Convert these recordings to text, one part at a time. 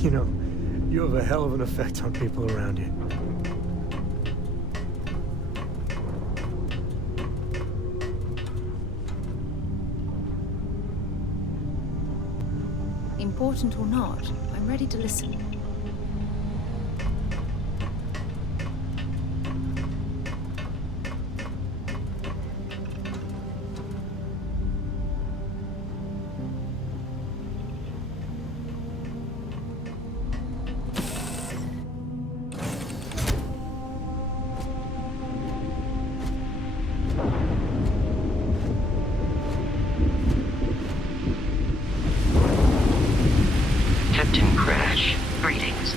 You know, you have a hell of an effect on people around you. Important or not, I'm ready to listen. Captain Crash, greetings.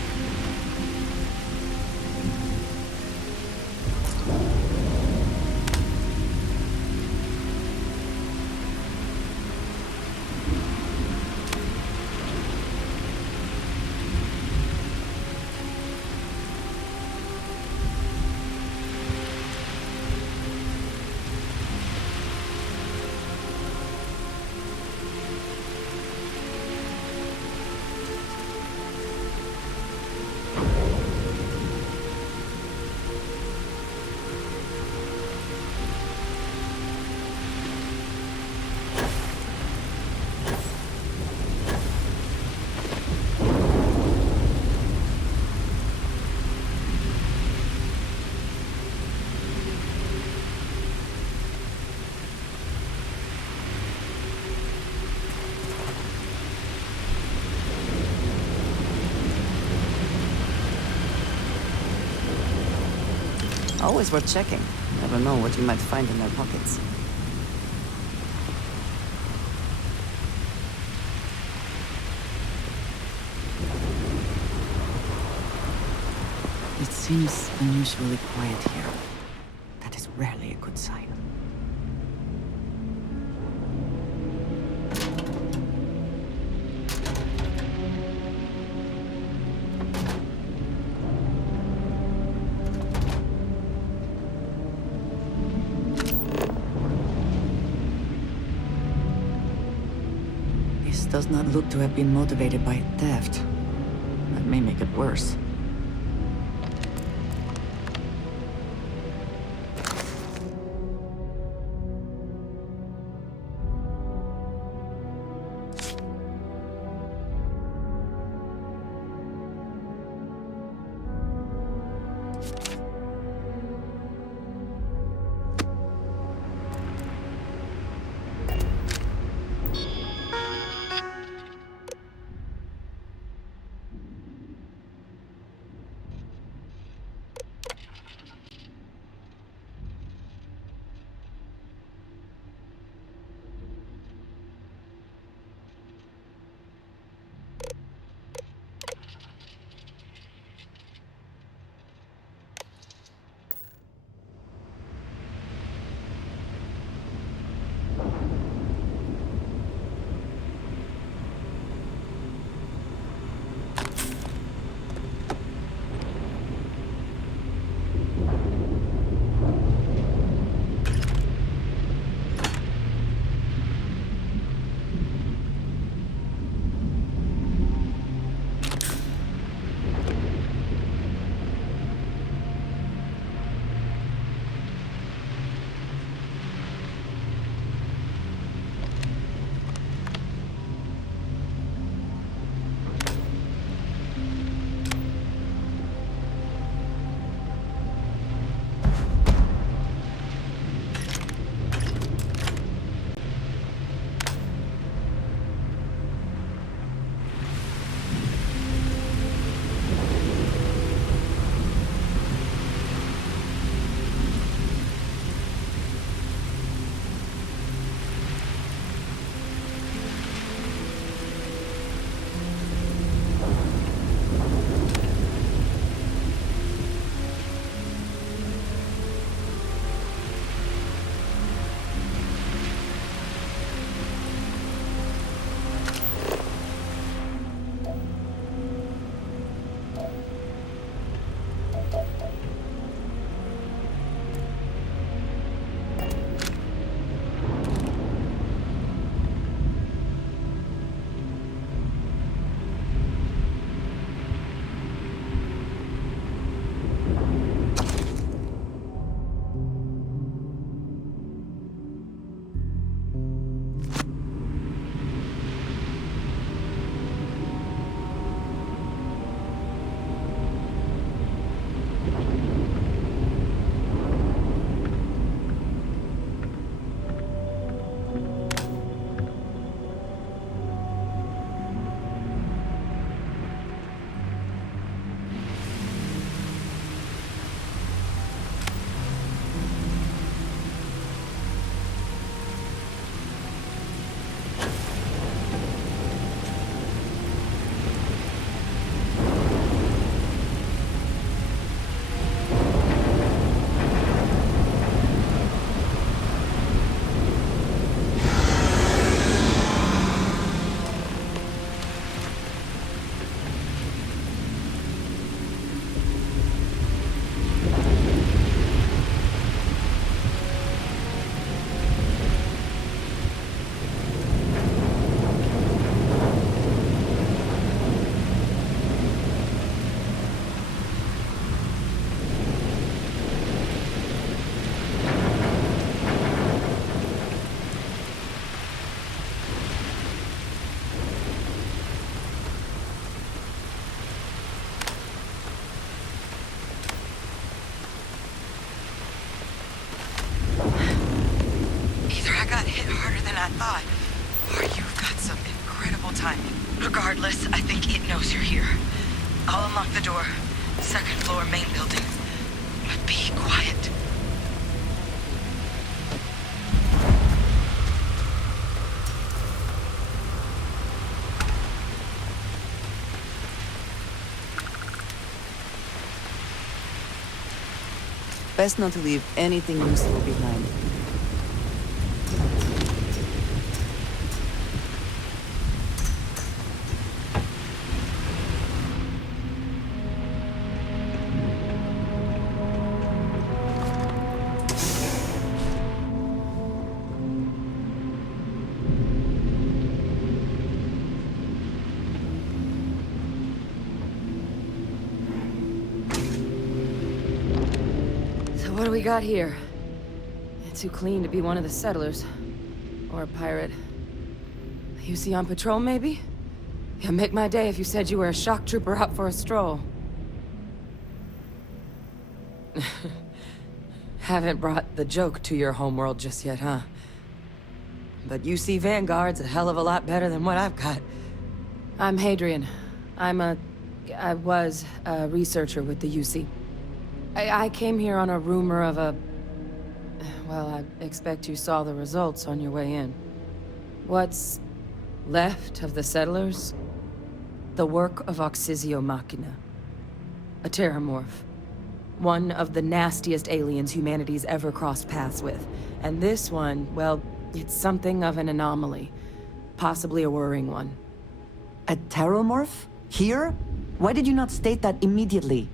Always worth checking. Never know what you might find in their pockets. It seems unusually quiet here. That is rarely a good sign. This does not look to have been motivated by theft. That may make it worse. I thought. Or you've got some incredible timing. Regardless, I think it knows you're here. I'll unlock the door. Second floor, main building. But be quiet. Best not to leave anything useful behind. What do we got here? Too clean to be one of the settlers. Or a pirate. You see on patrol, maybe? Yeah, make my day if you said you were a shock trooper out for a stroll. Haven't brought the joke to your homeworld just yet, huh? But UC Vanguard's a hell of a lot better than what I've got. I'm Hadrian. I was a researcher with the UC. I came here on a rumor of a... Well, I expect you saw the results on your way in. What's left of the settlers? The work of Oxysio Machina. A Terrormorph. One of the nastiest aliens humanity's ever crossed paths with. And this one, well, it's something of an anomaly. Possibly a worrying one. A Terrormorph? Here? Why did you not state that immediately?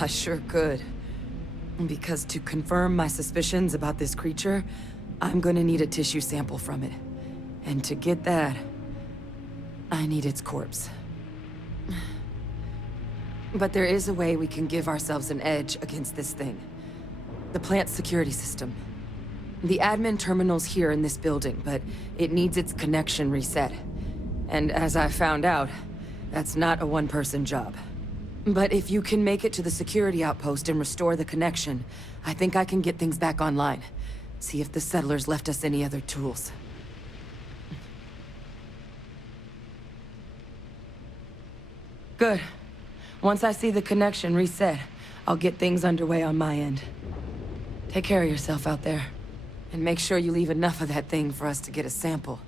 I sure could. Because to confirm my suspicions about this creature, I'm gonna need a tissue sample from it. And to get that, I need its corpse. But there is a way we can give ourselves an edge against this thing. The plant's security system. The admin terminal's here in this building, but it needs its connection reset. And as I found out, that's not a one-person job. But if you can make it to the security outpost and restore the connection, I think I can get things back online. See if the settlers left us any other tools. Good. Once I see the connection reset, I'll get things underway on my end. Take care of yourself out there. And make sure you leave enough of that thing for us to get a sample.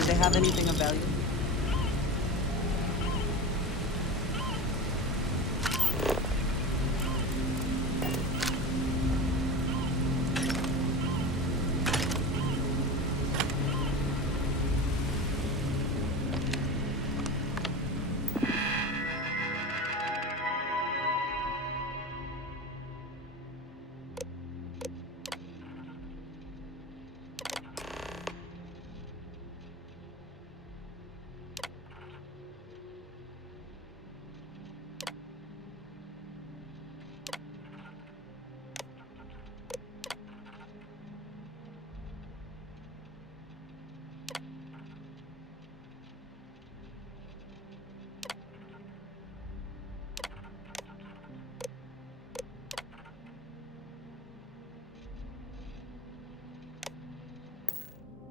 Do they have anything of value?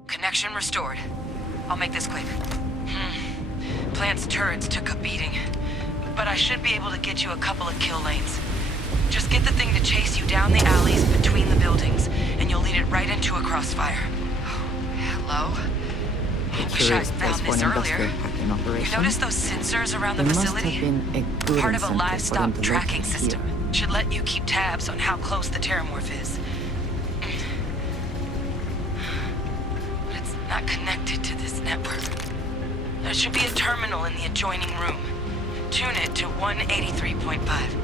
Connection restored. I'll make this quick. Plant's turrets took a beating, but I should be able to get you a couple of kill lanes. Just get the thing to chase you down the alleys between the buildings, and you'll lead it right into a crossfire. Oh, hello? I wish I'd found this earlier. You notice those sensors around the facility? Part of a livestock tracking system. Should let you keep tabs on how close the Terrormorph is. But it's not connected to this network. There should be a terminal in the adjoining room. Tune it to 183.5.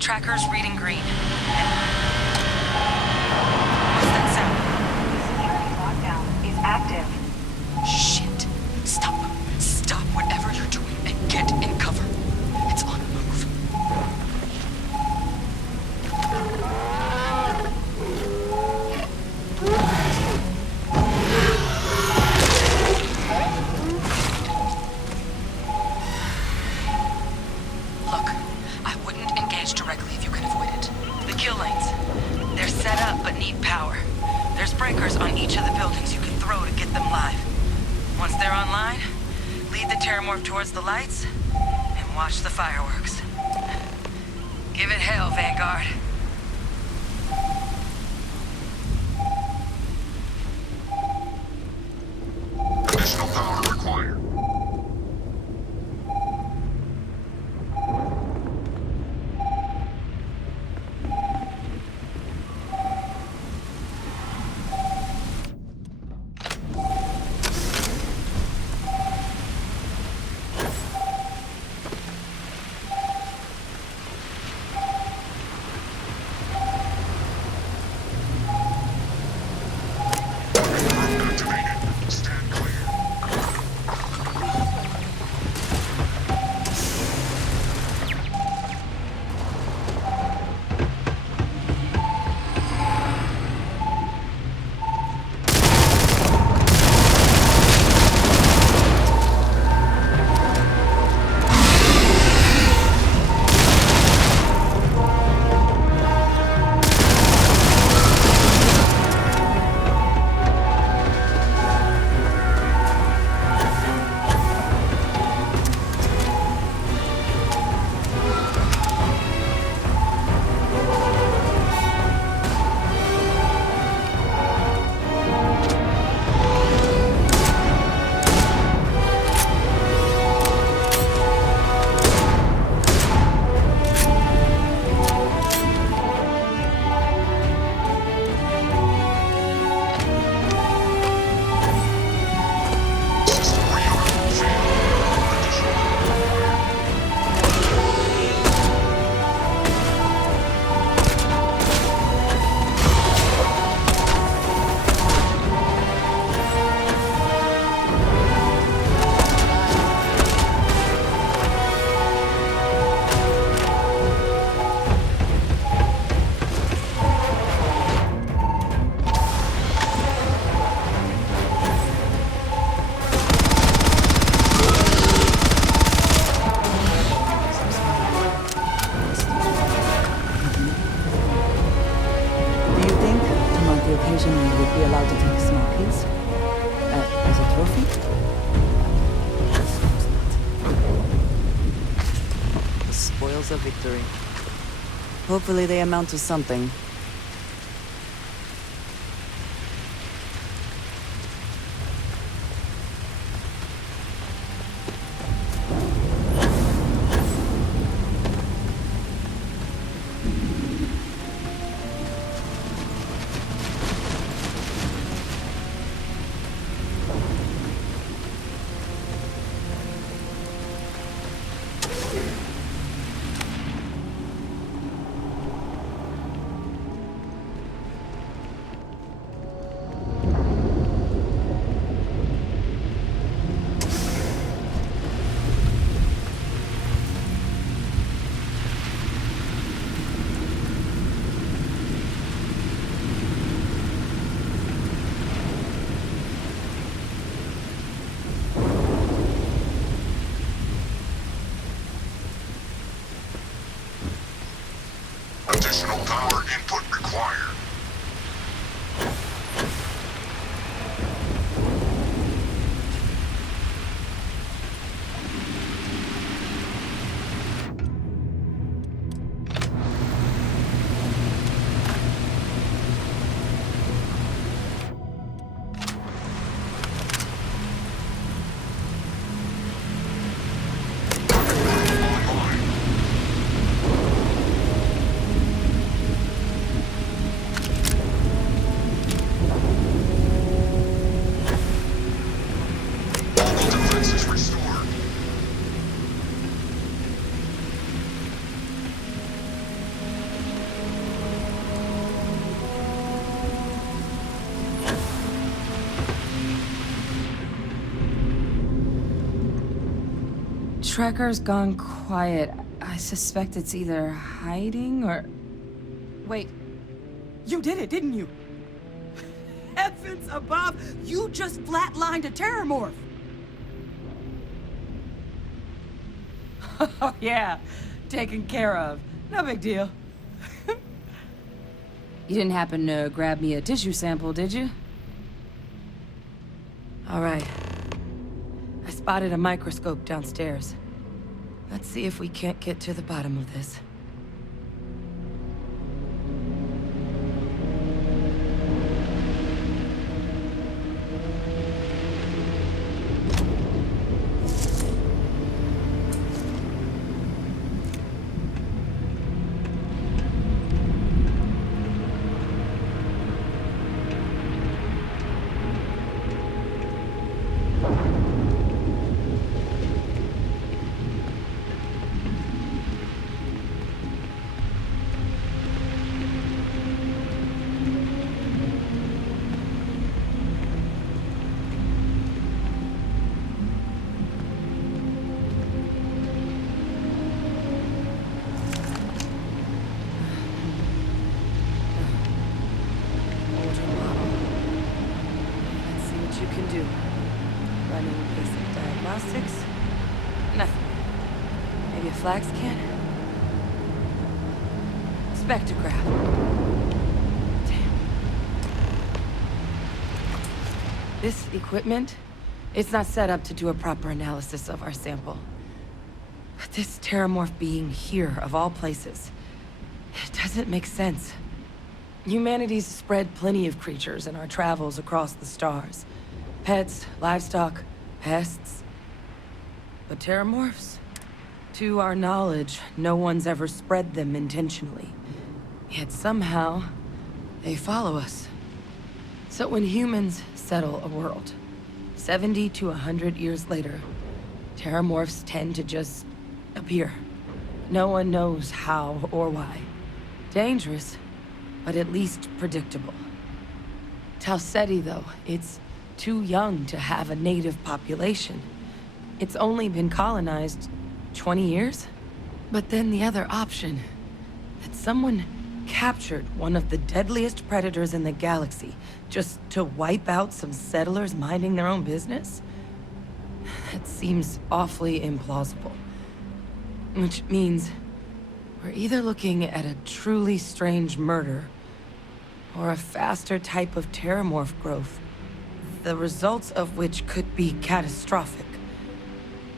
Tracker's reading green. What's that sound? Security lockdown is active. Shit. Stop. Stop whatever you're doing and get in cover. It's on the move. Look, I wouldn't engage directly if you can avoid it. The kill lanes. They're set up but need power. There's breakers on each of the buildings you can throw to get them live. Once they're online, lead the Terrormorph towards the lights and watch the fireworks. Give it hell, Vanguard. Additional power required. be allowed to take a small piece? As a trophy? The spoils of victory. Hopefully they amount to something. Additional power input required. Tracker's gone quiet. I suspect it's either hiding or... Wait. You did it, didn't you? Heavens above! You just flatlined a Terrormorph! Oh, yeah. Taken care of. No big deal. You didn't happen to grab me a tissue sample, did you? All right. I spotted a microscope downstairs. Let's see if we can't get to the bottom of this. Nothing. Maybe a flax can? Spectrograph. Damn. This equipment, it's not set up to do a proper analysis of our sample. But this Terrormorph being here, of all places, it doesn't make sense. Humanity's spread plenty of creatures in our travels across the stars. Pets, livestock, pests. But Terrormorphs? To our knowledge, no one's ever spread them intentionally. Yet somehow, they follow us. So when humans settle a world, 70 to 100 years later, Terrormorphs tend to just appear. No one knows how or why. Dangerous, but at least predictable. Tau Ceti, though, it's too young to have a native population. It's only been colonized 20 years? But then the other option, that someone captured one of the deadliest predators in the galaxy just to wipe out some settlers minding their own business? That seems awfully implausible. Which means we're either looking at a truly strange murder, or a faster type of Terrormorph growth, the results of which could be catastrophic.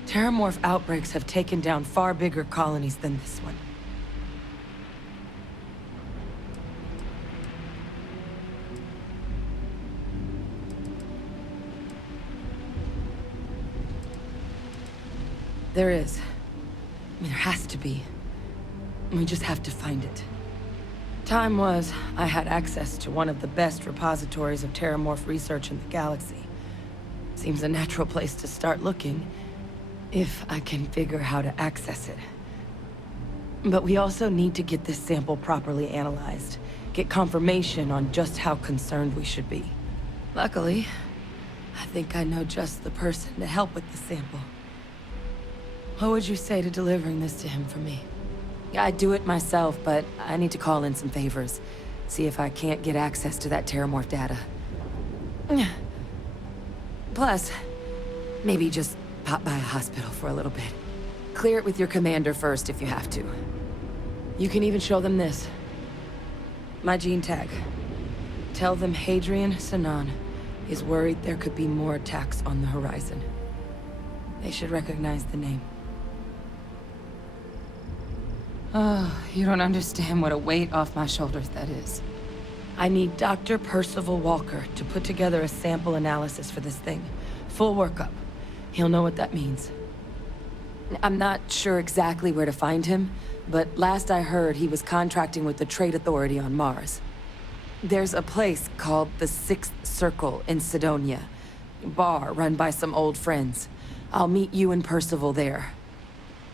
Terrormorph outbreaks have taken down far bigger colonies than this one. There is. There has to be. We just have to find it. Time was, I had access to one of the best repositories of Terrormorph research in the galaxy. Seems a natural place to start looking, if I can figure how to access it. But we also need to get this sample properly analyzed, get confirmation on just how concerned we should be. Luckily, I think I know just the person to help with the sample. What would you say to delivering this to him for me? I'd do it myself, but I need to call in some favors. See if I can't get access to that Terrormorph data. Plus, maybe just pop by a hospital for a little bit. Clear it with your commander first if you have to. You can even show them this. My gene tag. Tell them Hadrian Sanan is worried there could be more attacks on the horizon. They should recognize the name. Oh, you don't understand what a weight off my shoulders that is. I need Dr. Percival Walker to put together a sample analysis for this thing. Full workup. He'll know what that means. I'm not sure exactly where to find him, but last I heard he was contracting with the Trade Authority on Mars. There's a place called the Sixth Circle in Sidonia. Bar run by some old friends. I'll meet you and Percival there.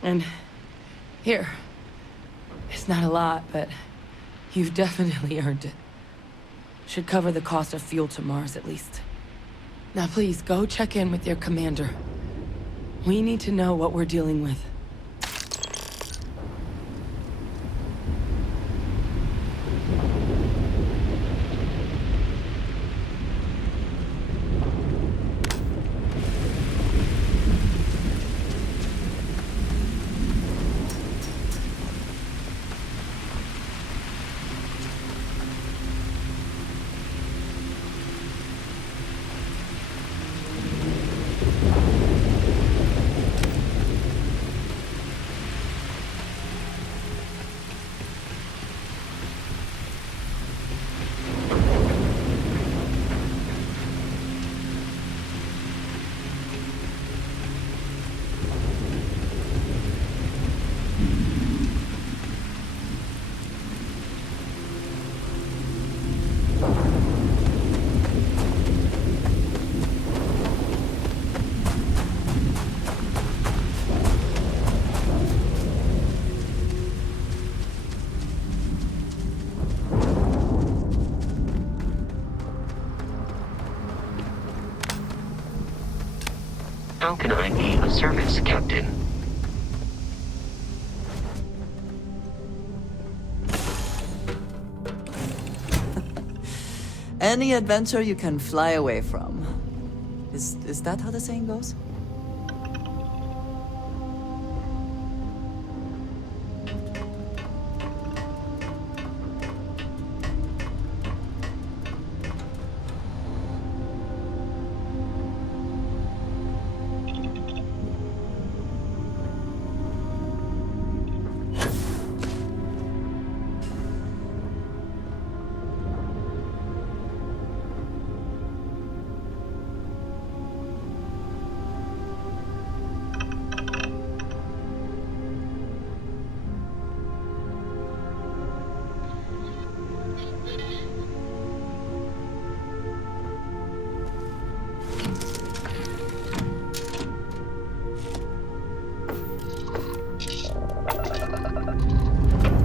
And here. It's not a lot, but you've definitely earned it. Should cover the cost of fuel to Mars, at least. Now please, go check in with your commander. We need to know what we're dealing with. How can I be of service, Captain? Any adventure you can fly away from. Is that how the saying goes?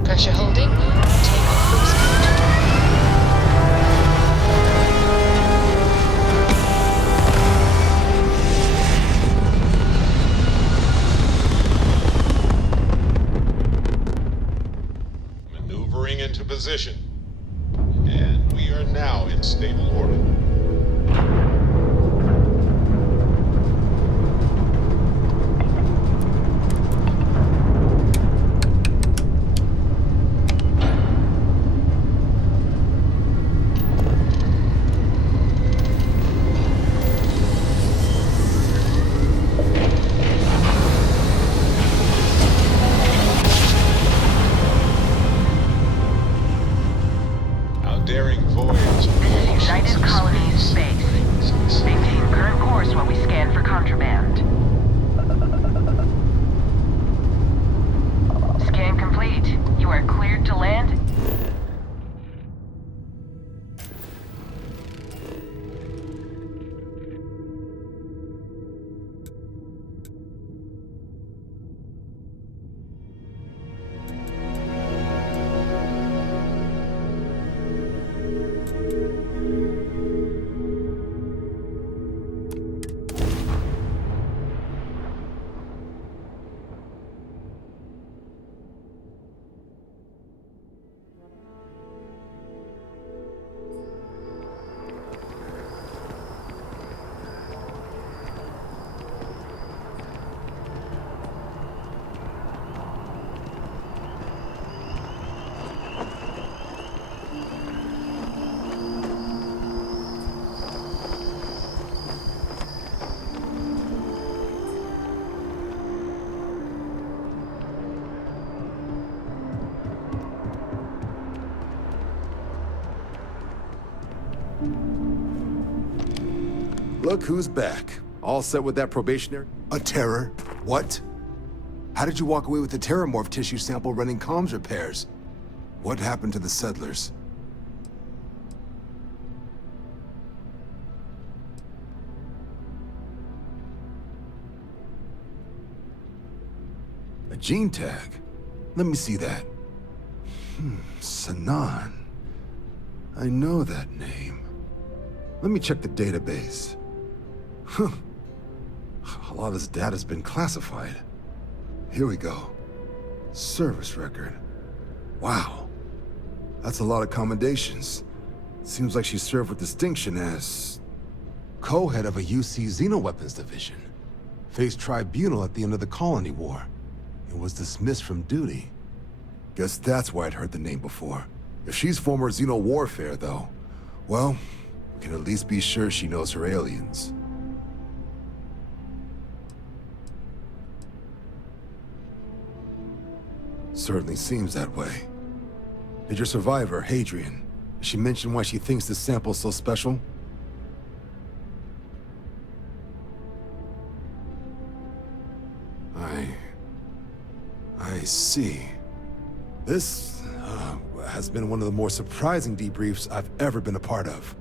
Pressure holding. Take off cruise mode. Maneuvering into position. And we are now in stable orbit. daring voyage. This is United Colony Space. Maintain current course while we scan for contraband. Scan complete. You are cleared to land. Look who's back. All set with that probationary? A terror? What? How did you walk away with the Terrormorph tissue sample running comms repairs? What happened to the settlers? A gene tag? Let me see that. Sanan. I know that name. Let me check the database. Huh. A lot of this data's been classified. Here we go. Service record. Wow. That's a lot of commendations. Seems like she served with distinction as co-head of a UC Xenoweapons division. Faced tribunal at the end of the Colony War. And was dismissed from duty. Guess that's why I'd heard the name before. If she's former Xeno warfare, though, well, we can at least be sure she knows her aliens. Certainly seems that way. Did your survivor, Hadrian, did she mention why she thinks this sample's so special? I see. This has been one of the more surprising debriefs I've ever been a part of.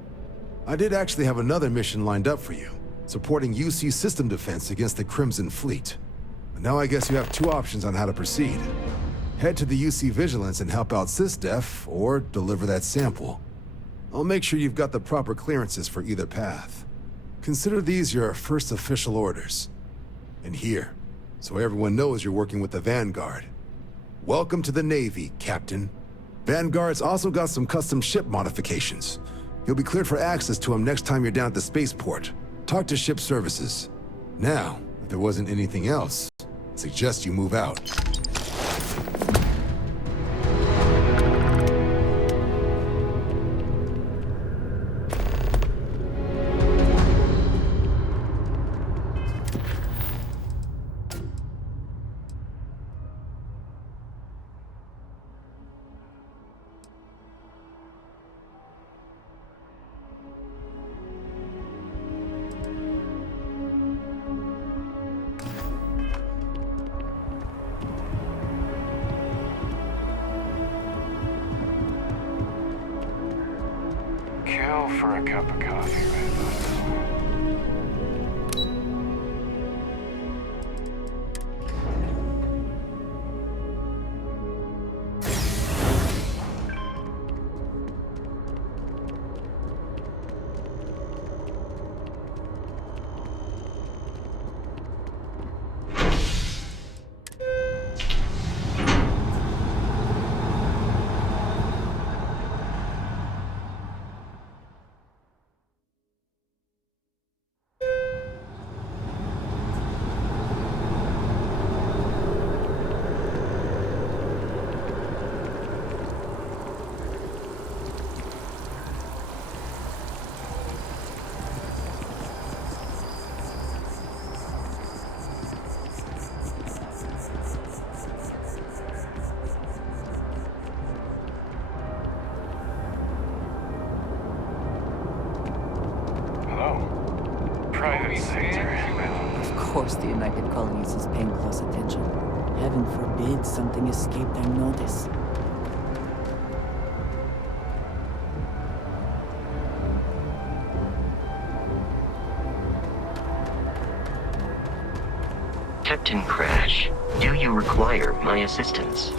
I did actually have another mission lined up for you, supporting UC system defense against the Crimson Fleet. But now I guess you have two options on how to proceed. Head to the UC Vigilance and help out SysDef, or deliver that sample. I'll make sure you've got the proper clearances for either path. Consider these your first official orders. And here, so everyone knows you're working with the Vanguard. Welcome to the Navy, Captain. Vanguard's also got some custom ship modifications. You'll be cleared for access to them next time you're down at the spaceport. Talk to ship services. Now, if there wasn't anything else, I suggest you move out. Kill for a cup of coffee, right? course the United Colonies is paying close attention. Heaven forbid something escaped their notice. Captain Crash, do you require my assistance?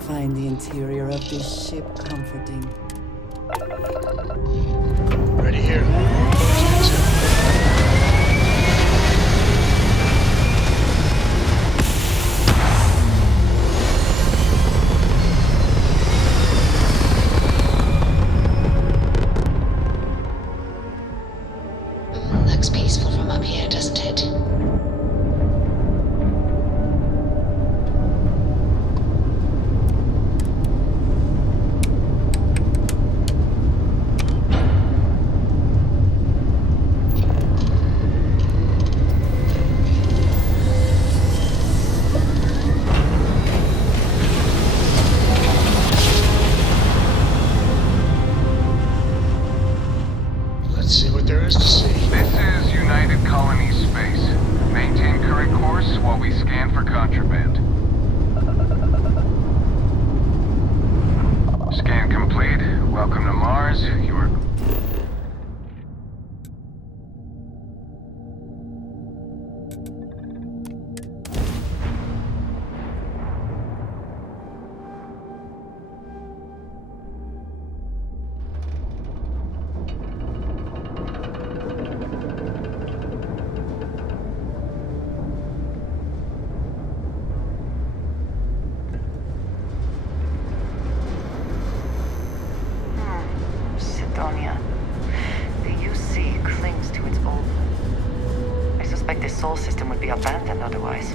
Find the interior of this ship comforting. Ready here. Looks peaceful from up here, doesn't it? Let's see what there is to see. This is United Colonies space. Maintain current course while we scan for contraband. Scan complete. Welcome to Mars. You are... Sidonia. The UC clings to its old... I suspect this soul system would be abandoned otherwise.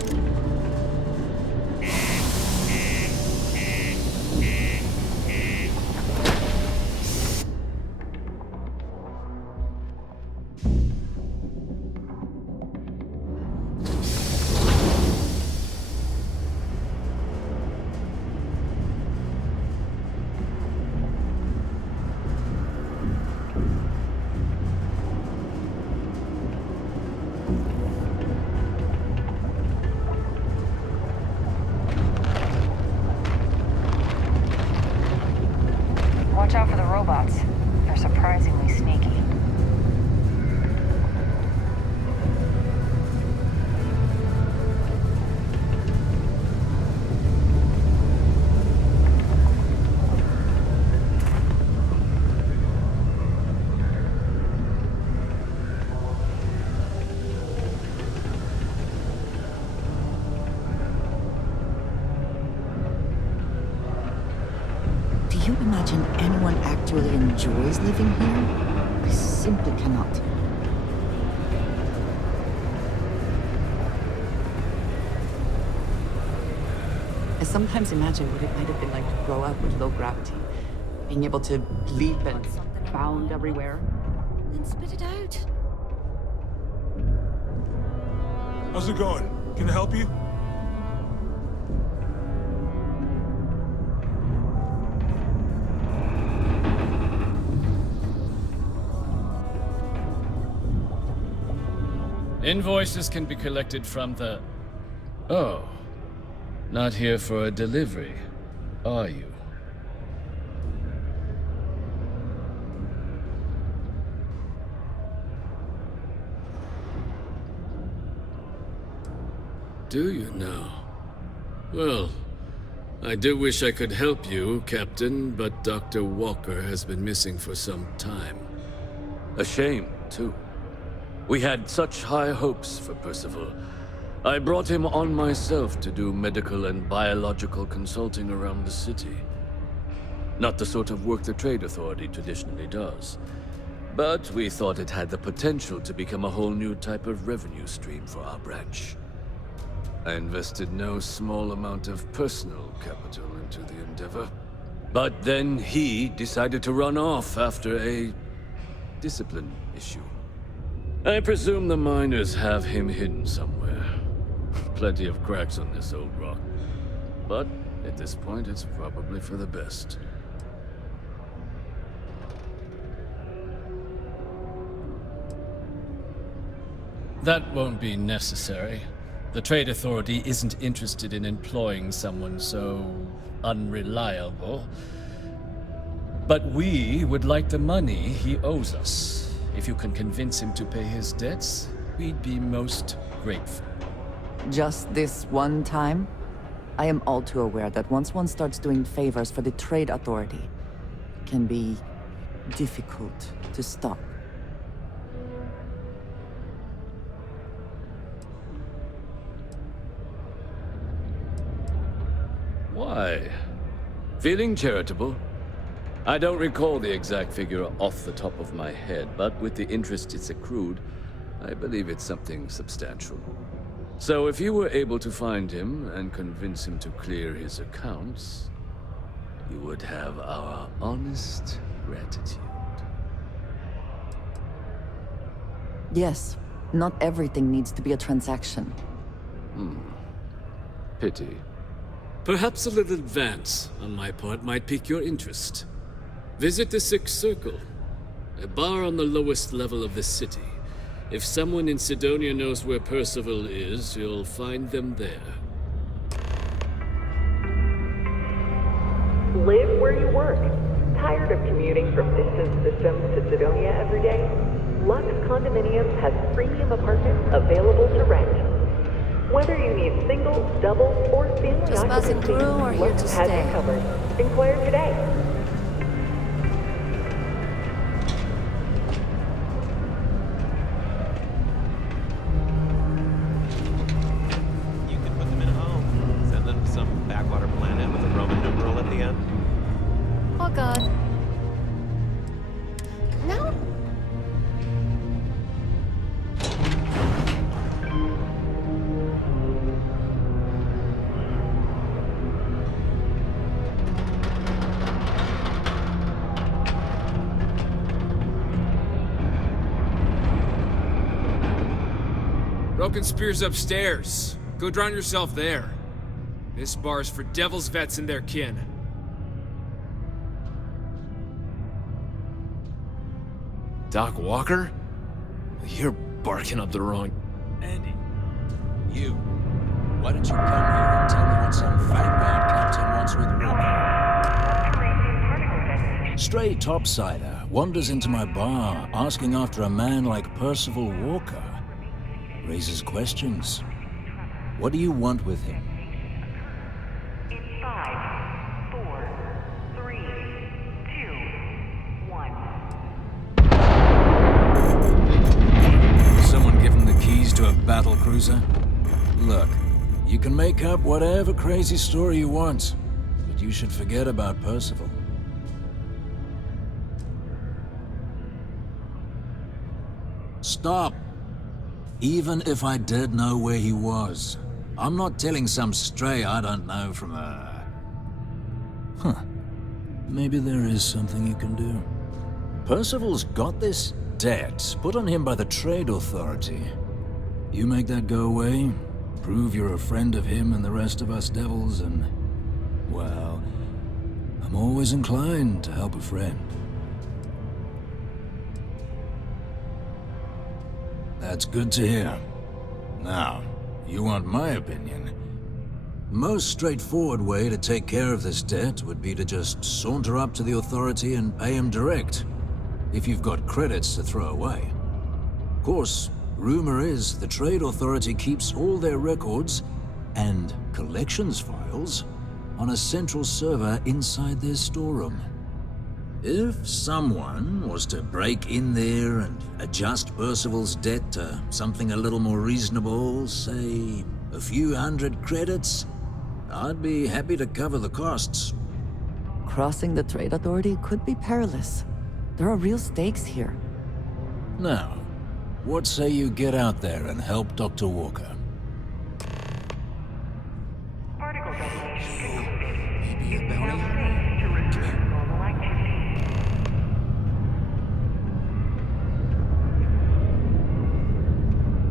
Watch out for the robots. They're surprisingly sneaky. Do you imagine anyone actually enjoys living here? I simply cannot. I sometimes imagine what it might have been like to grow up with low gravity, being able to leap and bound everywhere. Then spit it out. How's it going? Can I help you? Invoices can be collected from the... Oh. Not here for a delivery, are you? Do you now? Well, I do wish I could help you, Captain, but Dr. Walker has been missing for some time. A shame, too. We had such high hopes for Percival. I brought him on myself to do medical and biological consulting around the city. Not the sort of work the Trade Authority traditionally does. But we thought it had the potential to become a whole new type of revenue stream for our branch. I invested no small amount of personal capital into the endeavor. But then he decided to run off after a discipline issue. I presume the miners have him hidden somewhere. Plenty of cracks on this old rock. But at this point, it's probably for the best. That won't be necessary. The Trade Authority isn't interested in employing someone so unreliable. But we would like the money he owes us. If you can convince him to pay his debts, we'd be most grateful. Just this one time? I am all too aware that once one starts doing favors for the Trade Authority, it can be difficult to stop. Why? Feeling charitable? I don't recall the exact figure off the top of my head, but with the interest it's accrued, I believe it's something substantial. So if you were able to find him and convince him to clear his accounts, you would have our honest gratitude. Yes, not everything needs to be a transaction. Pity. Perhaps a little advance on my part might pique your interest. Visit the Sixth Circle, a bar on the lowest level of the city. If someone in Sidonia knows where Percival is, you'll find them there. Live where you work. Tired of commuting from distant systems to Sidonia every day? Lux Condominiums has premium apartments available to rent. Whether you need single, double, or family Just passing occupancy, through or here Lux to has stay? you covered. Inquire today. You can put them in a home. Send them to some backwater planet with a Roman numeral at the end. Oh god. No? Broken Spear's upstairs. Go drown yourself there. This bar's for Devil's vets and their kin. Doc Walker? You're barking up the wrong... Andy, you. Why don't you come here and tell me what some Vanguard captain wants with Walker? Stray topsider wanders into my bar asking after a man like Percival Walker. Raises questions. What do you want with him? In 5, 4, 3, 2, 1. Someone give him the keys to a battle cruiser? Look, you can make up whatever crazy story you want, but you should forget about Percival. Stop! Even if I did know where he was, I'm not telling some stray I don't know from a... Huh. Maybe there is something you can do. Percival's got this debt put on him by the Trade Authority. You make that go away, prove you're a friend of him and the rest of us devils, and... well, I'm always inclined to help a friend. That's good to hear. Now, you want my opinion? Most straightforward way to take care of this debt would be to just saunter up to the Authority and pay him direct, if you've got credits to throw away. Of course, rumor is the Trade Authority keeps all their records and collections files on a central server inside their storeroom. If someone was to break in there and adjust Percival's debt to something a little more reasonable, say a few hundred credits, I'd be happy to cover the costs. Crossing the Trade Authority could be perilous. There are real stakes here. Now, what say you get out there and help Dr. Walker? Maybe a bounty?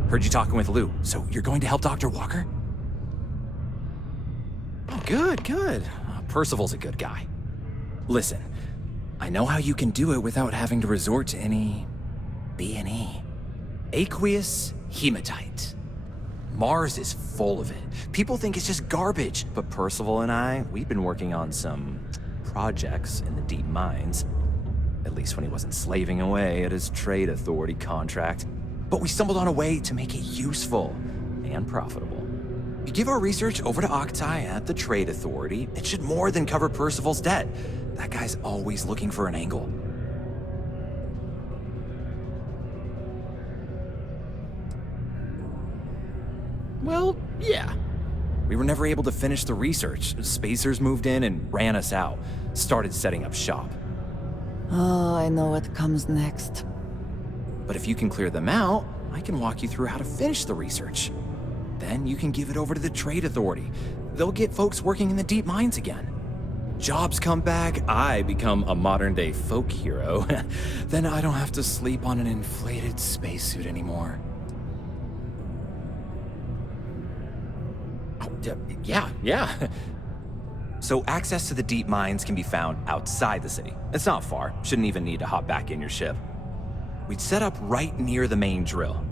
Heard you talking with Lou, so you're going to help Dr. Walker? Oh, good, good. Percival's a good guy. Listen, I know how you can do it without having to resort to any B&E. Aqueous hematite. Mars is full of it. People think it's just garbage, but Percival and I, we've been working on some projects in the deep mines. At least when he wasn't slaving away at his trade authority contract. But we stumbled on a way to make it useful and profitable. You give our research over to Octai at the trade authority, it should more than cover Percival's debt. That guy's always looking for an angle. Well, yeah. We were never able to finish the research. Spacers moved in and ran us out. Started setting up shop. Oh, I know what comes next. But if you can clear them out, I can walk you through how to finish the research. Then you can give it over to the trade authority. They'll get folks working in the deep mines again. Jobs come back, I become a modern-day folk hero. Then I don't have to sleep on an inflated spacesuit anymore. Oh, yeah. So access to the deep mines can be found outside the city. It's not far. Shouldn't even need to hop back in your ship. We'd set up right near the main drill.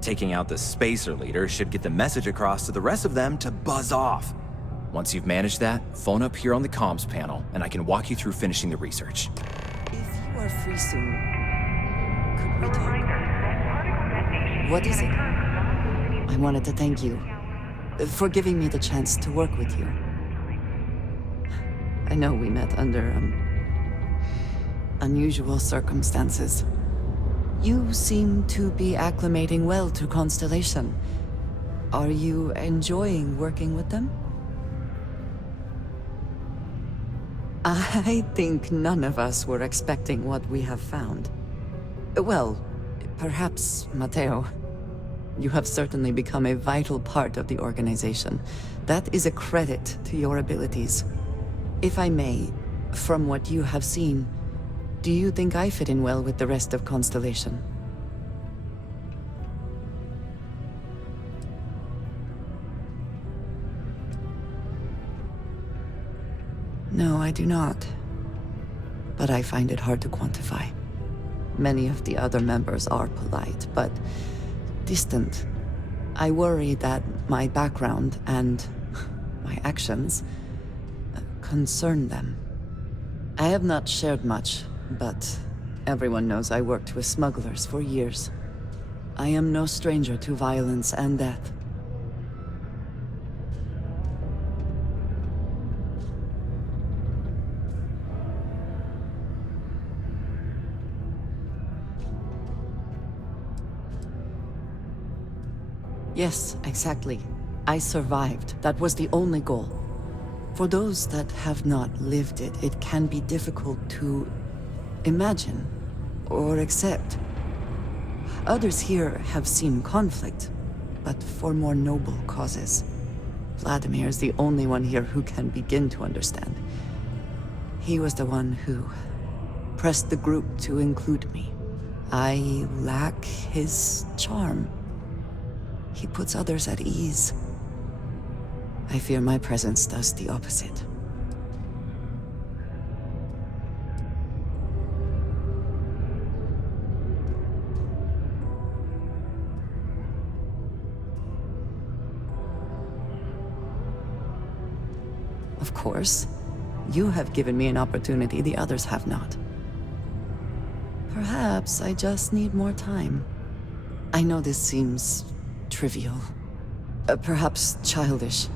Taking out the spacer leader should get the message across to the rest of them to buzz off. Once you've managed that, phone up here on the comms panel, and I can walk you through finishing the research. If you are free soon, could we talk? What is it? I wanted to thank you for giving me the chance to work with you. I know we met under unusual circumstances. You seem to be acclimating well to Constellation. Are you enjoying working with them? I think none of us were expecting what we have found. Well, perhaps Matteo. You have certainly become a vital part of the organization. That is a credit to your abilities. If I may, from what you have seen, do you think I fit in well with the rest of Constellation? No, I do not. But I find it hard to quantify. Many of the other members are polite, but distant. I worry that my background and my actions concern them. I have not shared much, but everyone knows I worked with smugglers for years. I am no stranger to violence and death. Yes, exactly. I survived. That was the only goal. For those that have not lived it, it can be difficult to imagine or accept. Others here have seen conflict, but for more noble causes. Vladimir is the only one here who can begin to understand. He was the one who pressed the group to include me. I lack his charm. He puts others at ease. I fear my presence does the opposite. Of course, you have given me an opportunity the others have not. Perhaps I just need more time. I know this seems trivial, perhaps childish.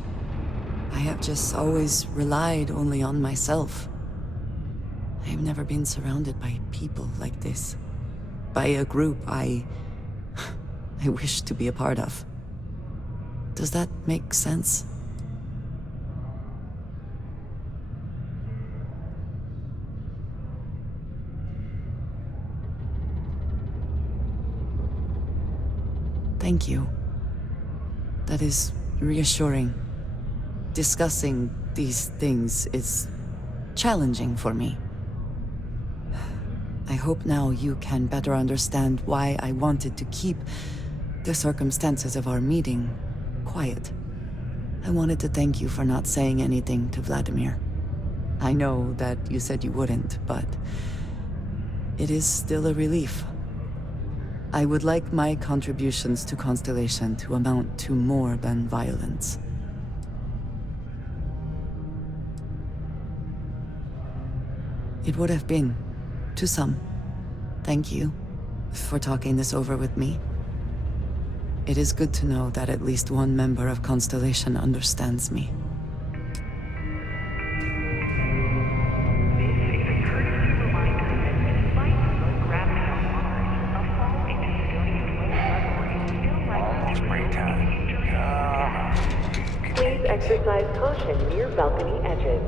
I have just always relied only on myself. I have never been surrounded by people like this. By a group I wish to be a part of. Does that make sense? Thank you. That is reassuring. Discussing these things is challenging for me. I hope now you can better understand why I wanted to keep the circumstances of our meeting quiet. I wanted to thank you for not saying anything to Vladimir. I know that you said you wouldn't, but it is still a relief. I would like my contributions to Constellation to amount to more than violence. It would have been, to some. Thank you for talking this over with me. It is good to know that at least one member of Constellation understands me. Please exercise caution near balcony edges.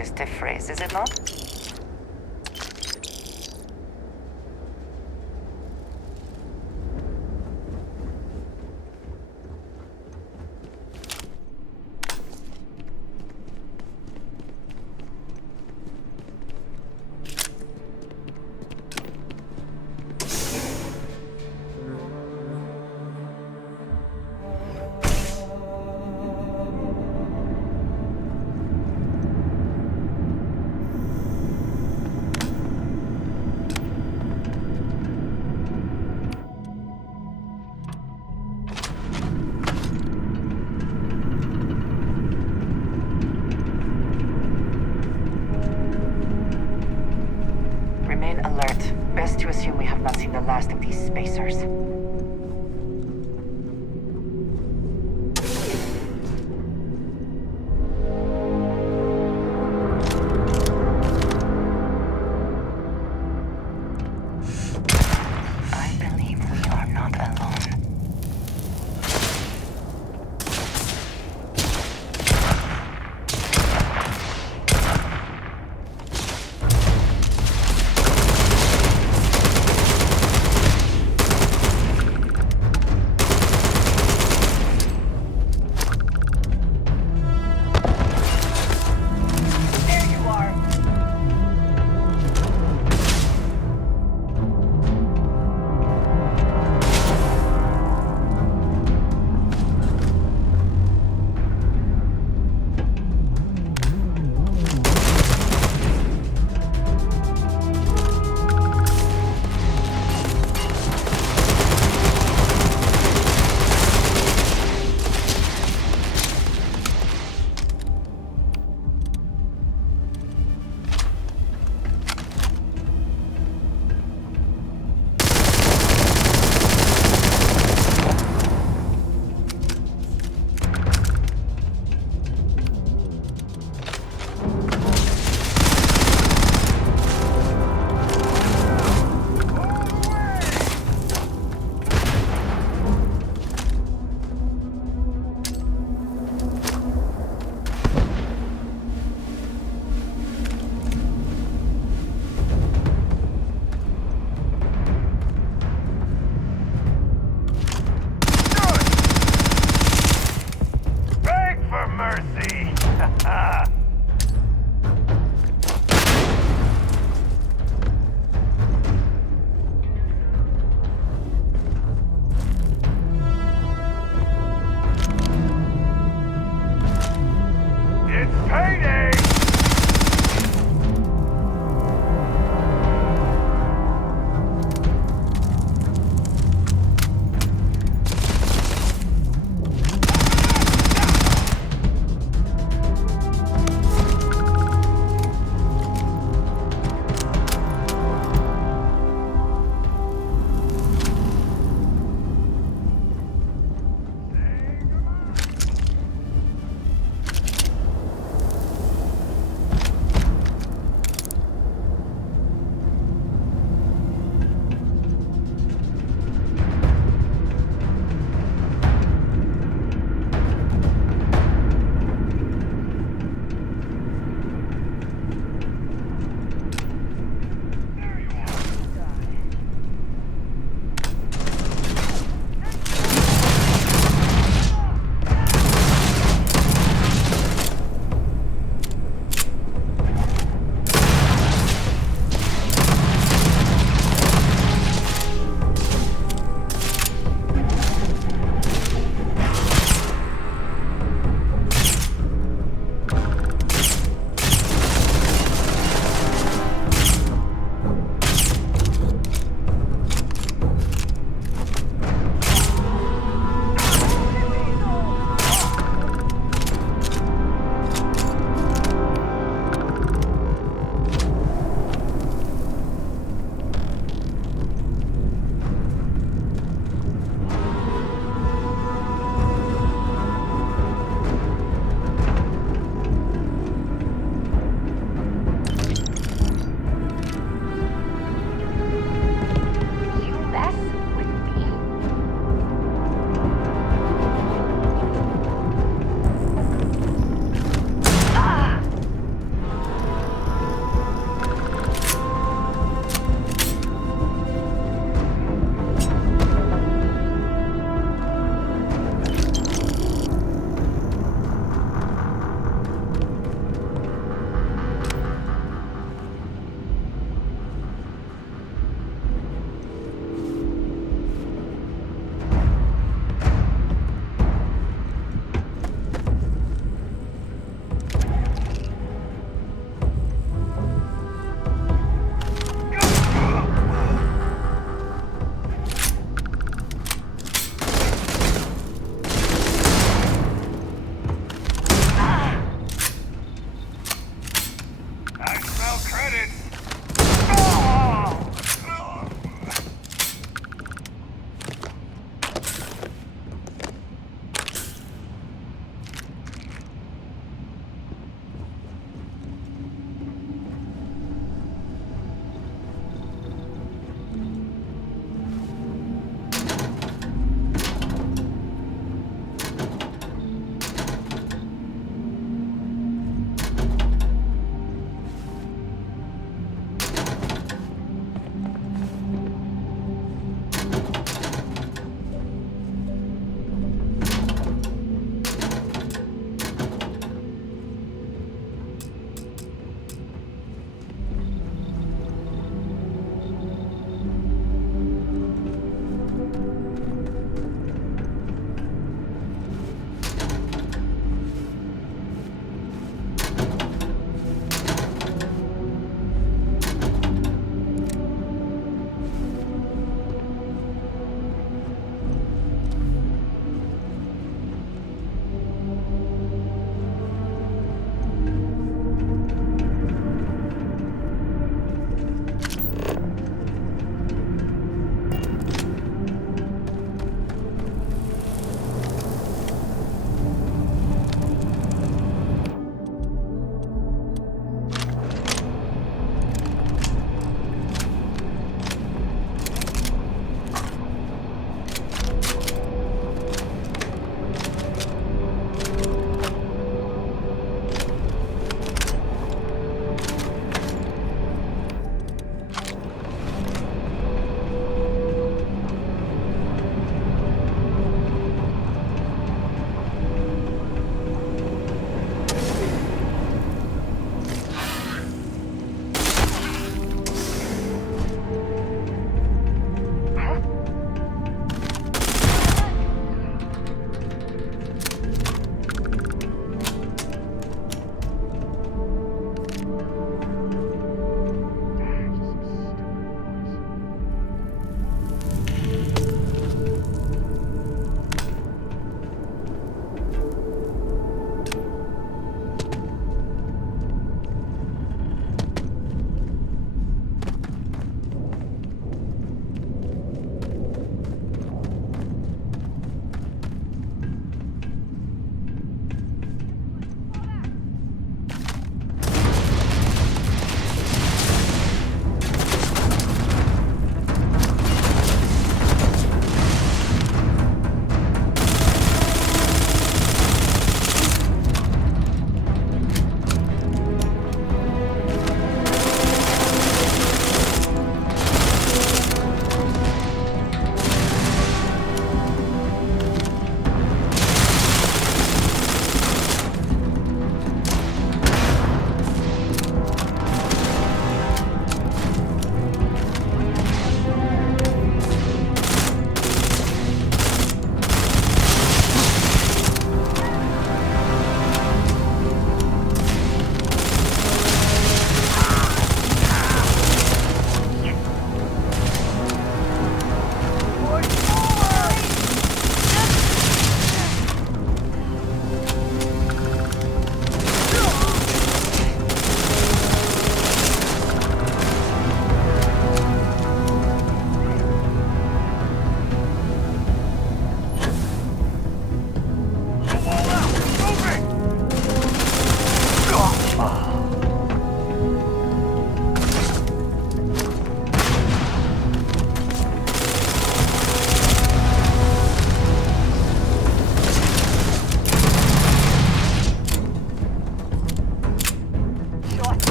is the phrase, is it not? Remain alert. Best to assume we have not seen the last of these spacers. I believe we are not alone. file credits.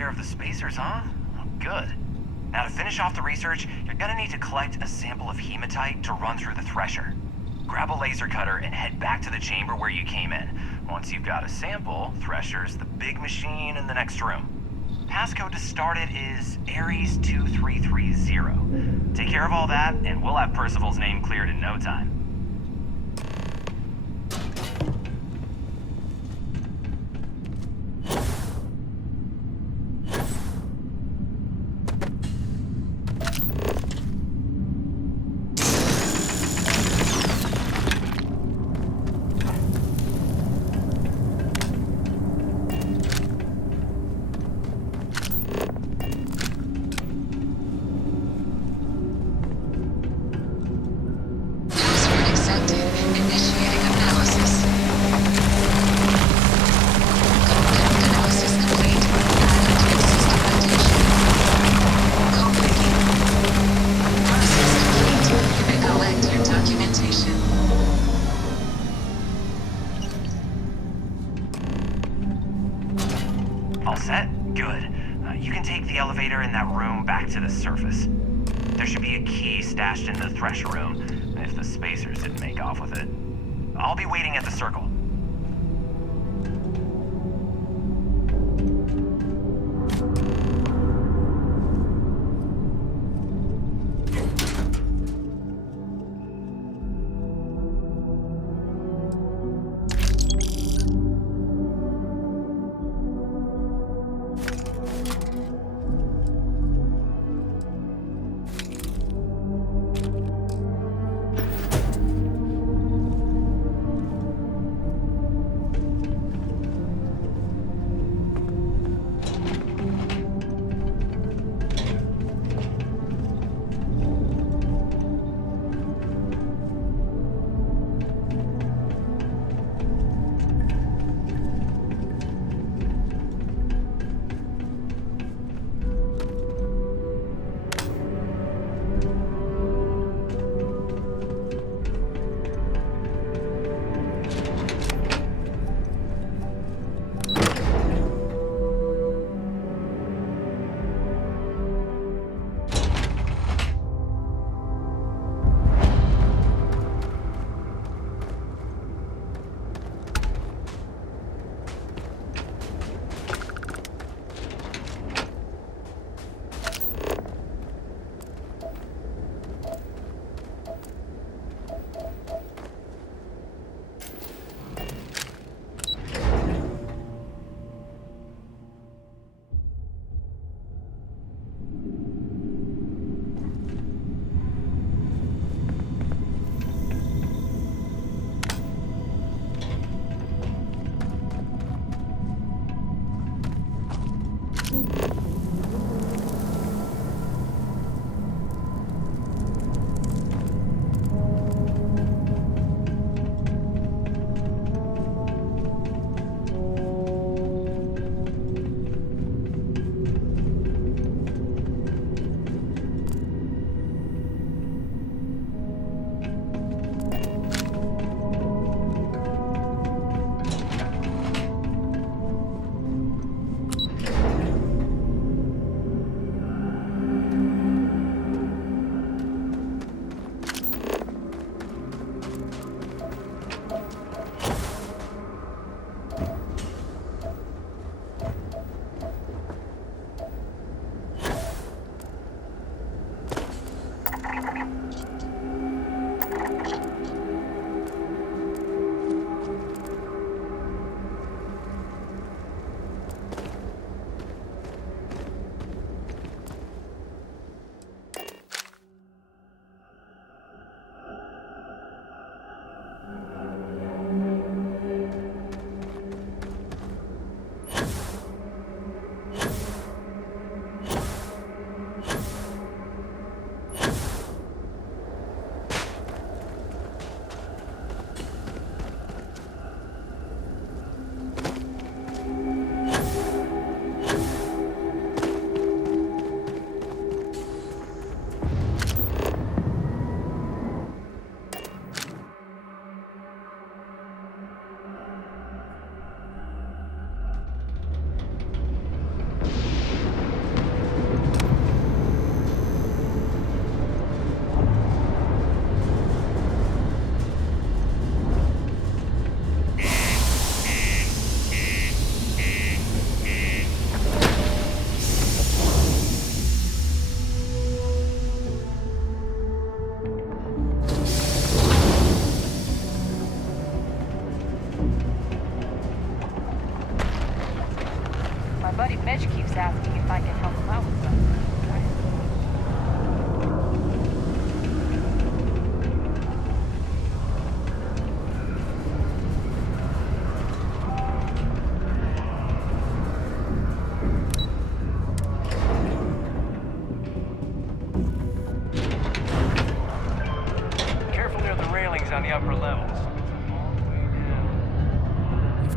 care of the spacers, huh? Oh, good. Now to finish off the research, you're gonna need to collect a sample of hematite to run through the thresher. Grab a laser cutter and head back to the chamber where you came in. Once you've got a sample, Thresher's the big machine in the next room. Passcode to start it is Ares 2330. Take care of all that, and we'll have Percival's name cleared in no time. All set? Good. You can take the elevator in that room back to the surface. There should be a key stashed in the Thresher room, if the spacers didn't make off with it. I'll be waiting at the circle.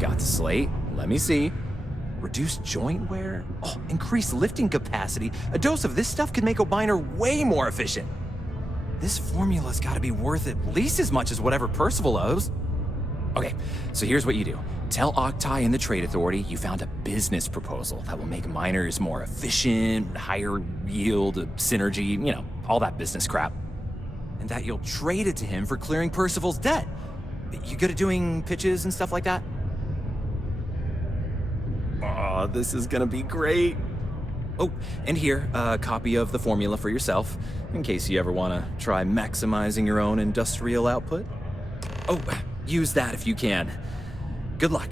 got the slate. Let me see. Reduce joint wear? Oh, increase lifting capacity. A dose of this stuff could make a miner way more efficient. This formula's gotta be worth at least as much as whatever Percival owes. Okay, so here's what you do. Tell Octai and the Trade Authority you found a business proposal that will make miners more efficient, higher yield, synergy, you know, all that business crap. And that you'll trade it to him for clearing Percival's debt. You good at doing pitches and stuff like that? Oh, this is gonna be great. Oh, and here, a copy of the formula for yourself, in case you ever wanna try maximizing your own industrial output. Oh, use that if you can. Good luck.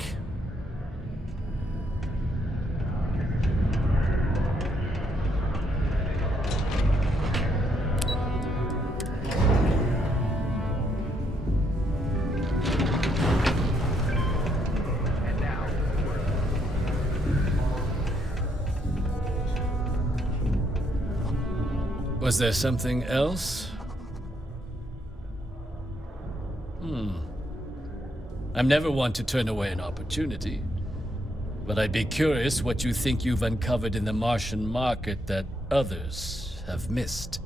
Was there something else? I'm never one to turn away an opportunity, but I'd be curious what you think you've uncovered in the Martian market that others have missed.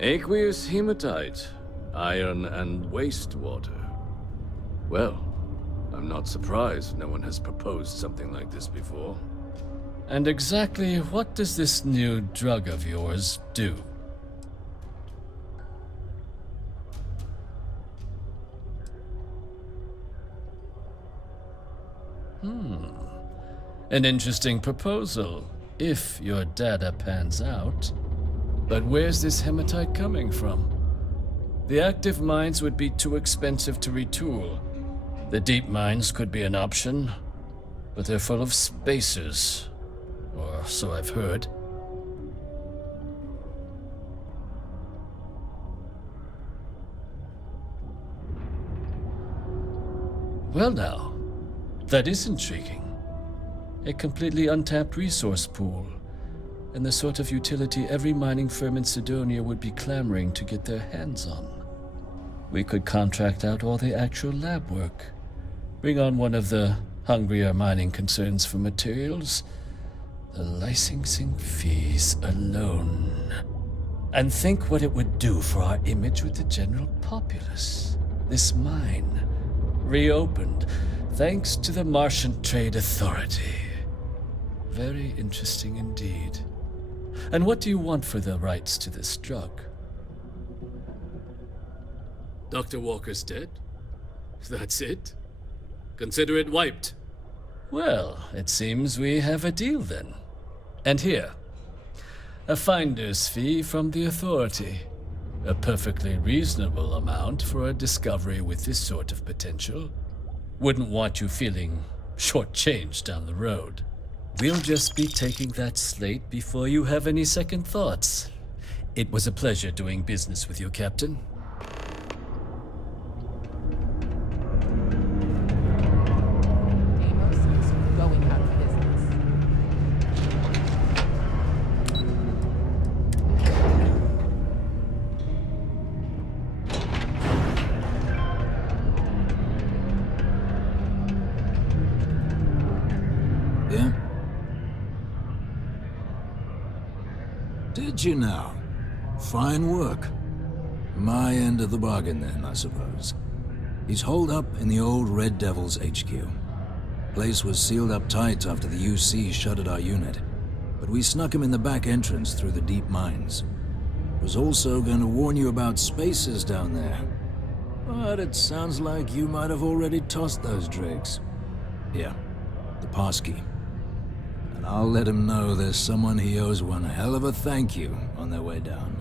Aqueous hematite, iron and wastewater. Well, I'm not surprised no one has proposed something like this before. And exactly what does this new drug of yours do? An interesting proposal, if your data pans out. But where's this hematite coming from? The active mines would be too expensive to retool. The deep mines could be an option, but they're full of spacers, or so I've heard. Well now, that is intriguing. A completely untapped resource pool, and the sort of utility every mining firm in Sidonia would be clamoring to get their hands on. We could contract out all the actual lab work, bring on one of the hungrier mining concerns for materials, the licensing fees alone. And think what it would do for our image with the general populace. This mine, reopened, thanks to the Martian Trade Authority. Very interesting indeed. And what do you want for the rights to this drug? Dr. Walker's dead? That's it? Consider it wiped. Well, it seems we have a deal then. And here, a finder's fee from the Authority. A perfectly reasonable amount for a discovery with this sort of potential. Wouldn't want you feeling shortchanged down the road. We'll just be taking that slate before you have any second thoughts. It was a pleasure doing business with you, Captain. Deimos is going out of business. Yeah? Did you now? Fine work. My end of the bargain then, I suppose. He's holed up in the old Red Devil's HQ. Place was sealed up tight after the UC shuttered our unit, but we snuck him in the back entrance through the deep mines. Was also going to warn you about spacers down there. But it sounds like you might have already tossed those drakes. Here, the passkey. And I'll let him know there's someone he owes one hell of a thank you on their way down.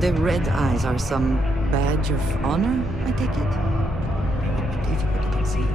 The red eyes are some badge of honor, I take it? It would be difficult to conceal.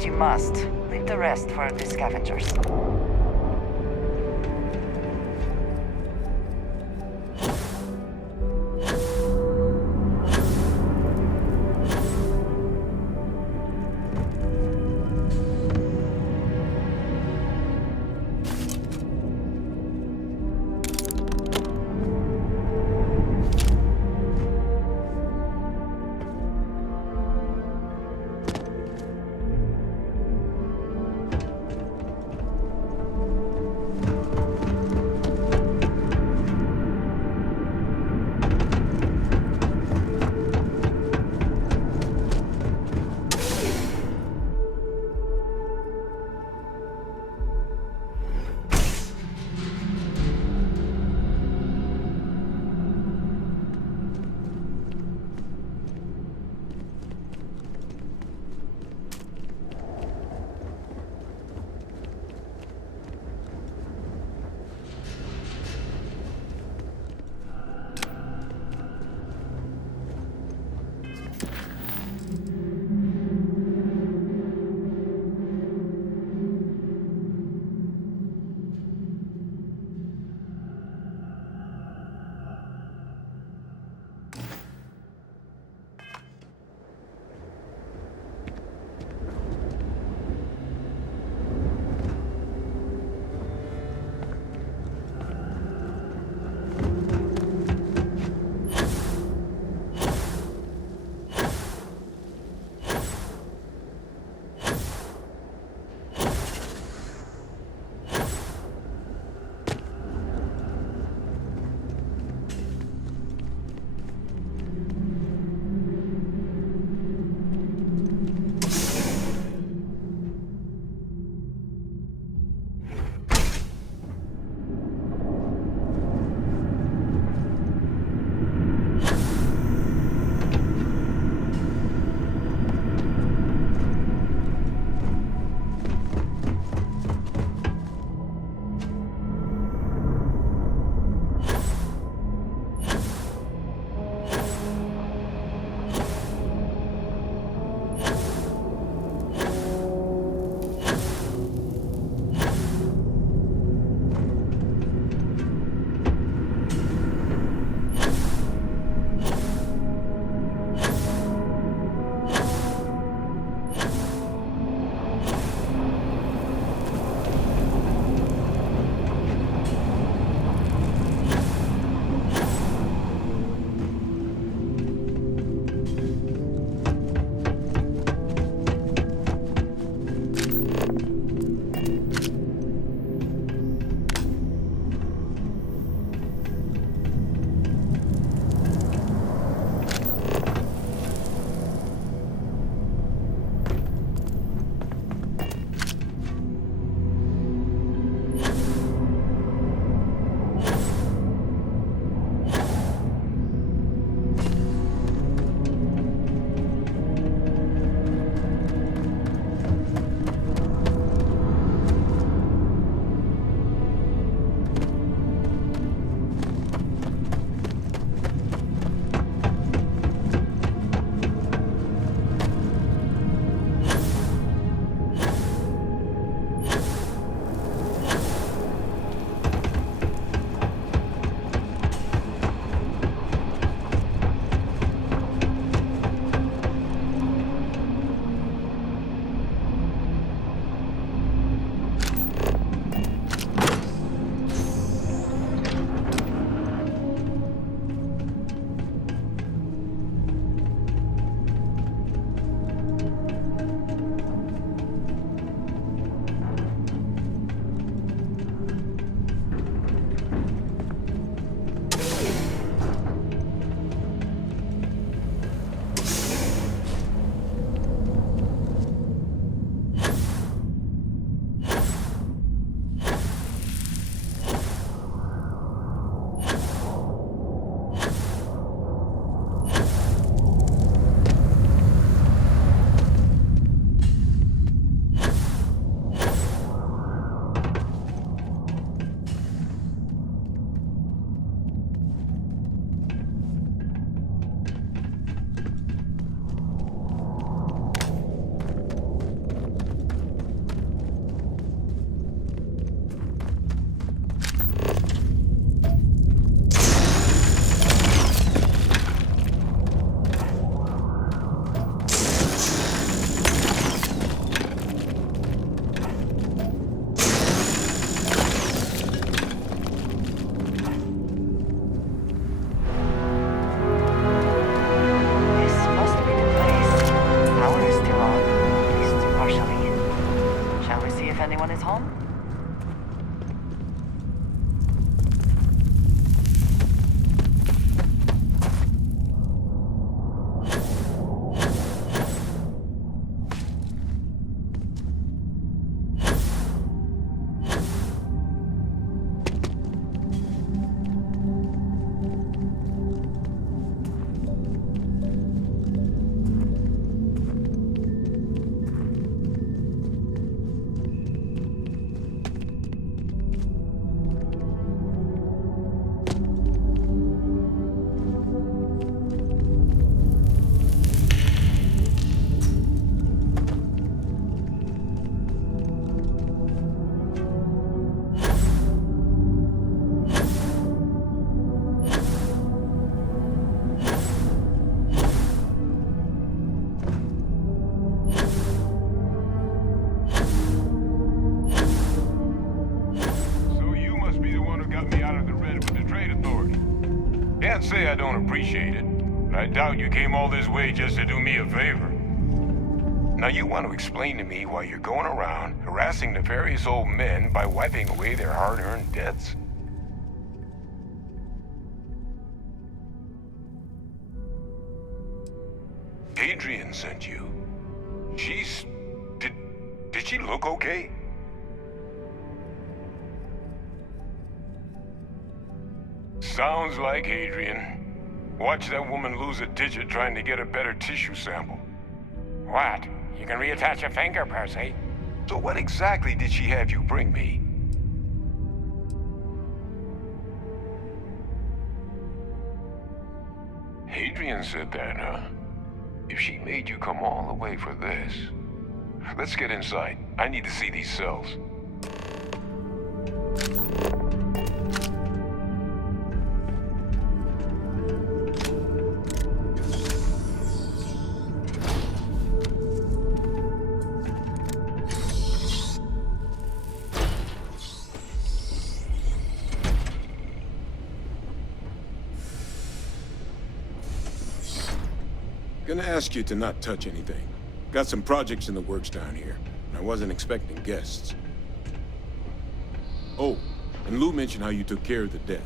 what you must. Leave the rest for the scavengers. got me out of the red with the Trade Authority. Can't say I don't appreciate it, but I doubt you came all this way just to do me a favor. Now you want to explain to me why you're going around harassing nefarious old men by wiping away their hard-earned debts? Adrian sent you. Did she look okay? Sounds like Adrian. Watch that woman lose a digit trying to get a better tissue sample. What? You can reattach a finger, Percy. So what exactly did she have you bring me? Adrian said that, huh? If she made you come all the way for this... Let's get inside. I need to see these cells. Gonna ask you to not touch anything. Got some projects in the works down here. I wasn't expecting guests. Oh, and Lou mentioned how you took care of the debt.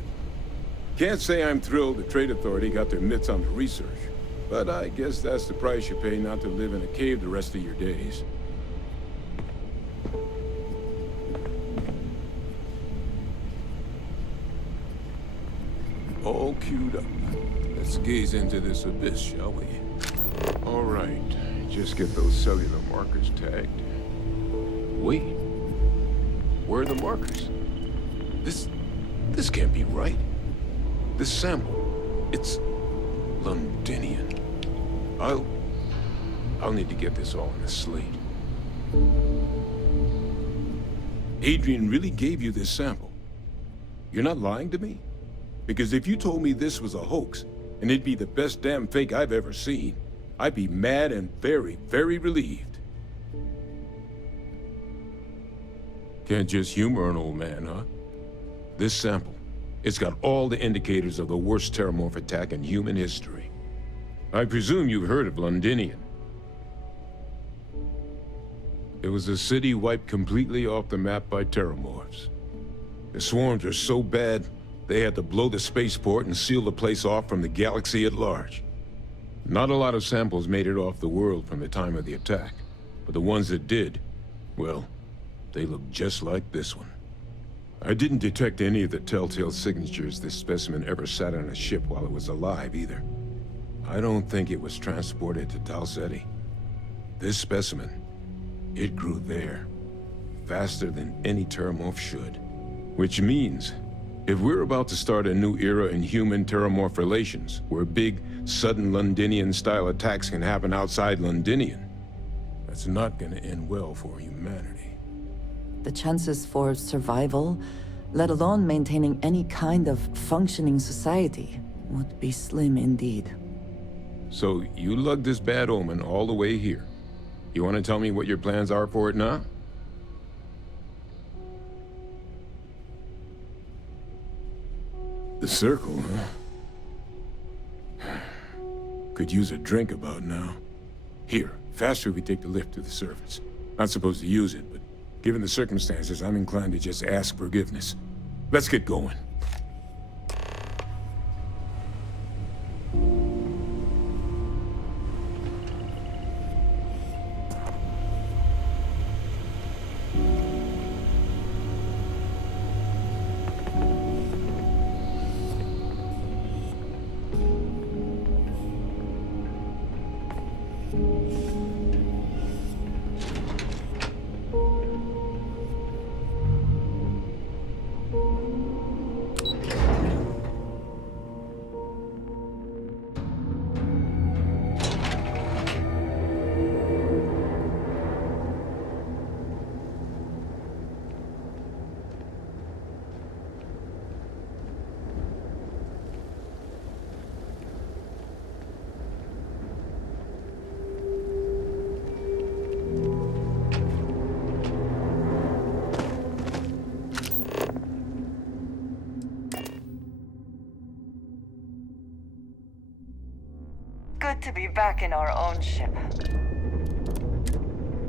Can't say I'm thrilled the Trade Authority got their mitts on the research, but I guess that's the price you pay not to live in a cave the rest of your days. All queued up. Let's gaze into this abyss, shall we? All right, just get those cellular markers tagged. Wait, where are the markers? This can't be right. This sample, it's Londinian. I'll need to get this all in a slate. Adrian really gave you this sample. You're not lying to me? Because if you told me this was a hoax, and it'd be the best damn fake I've ever seen, I'd be mad and very, very relieved. Can't just humor an old man, huh? This sample, it's got all the indicators of the worst Terrormorph attack in human history. I presume you've heard of Londinian. It was a city wiped completely off the map by Terrormorphs. The swarms are so bad, they had to blow the spaceport and seal the place off from the galaxy at large. Not a lot of samples made it off the world from the time of the attack, but the ones that did, well, they look just like this one. I didn't detect any of the telltale signatures this specimen ever sat on a ship while it was alive, either. I don't think it was transported to Talseti. This specimen, it grew there, faster than any Terrormorph should. Which means, if we're about to start a new era in human-Terrormorph relations, where big, sudden Londinian-style attacks can happen outside Londinian, that's not gonna end well for humanity. The chances for survival, let alone maintaining any kind of functioning society, would be slim indeed. So, you lugged this bad omen all the way here. You want to tell me what your plans are for it now? The circle, huh? Could use a drink about now. Here, faster we take the lift to the surface. Not supposed to use it, but given the circumstances, I'm inclined to just ask forgiveness. Let's get going. Good to be back in our own ship.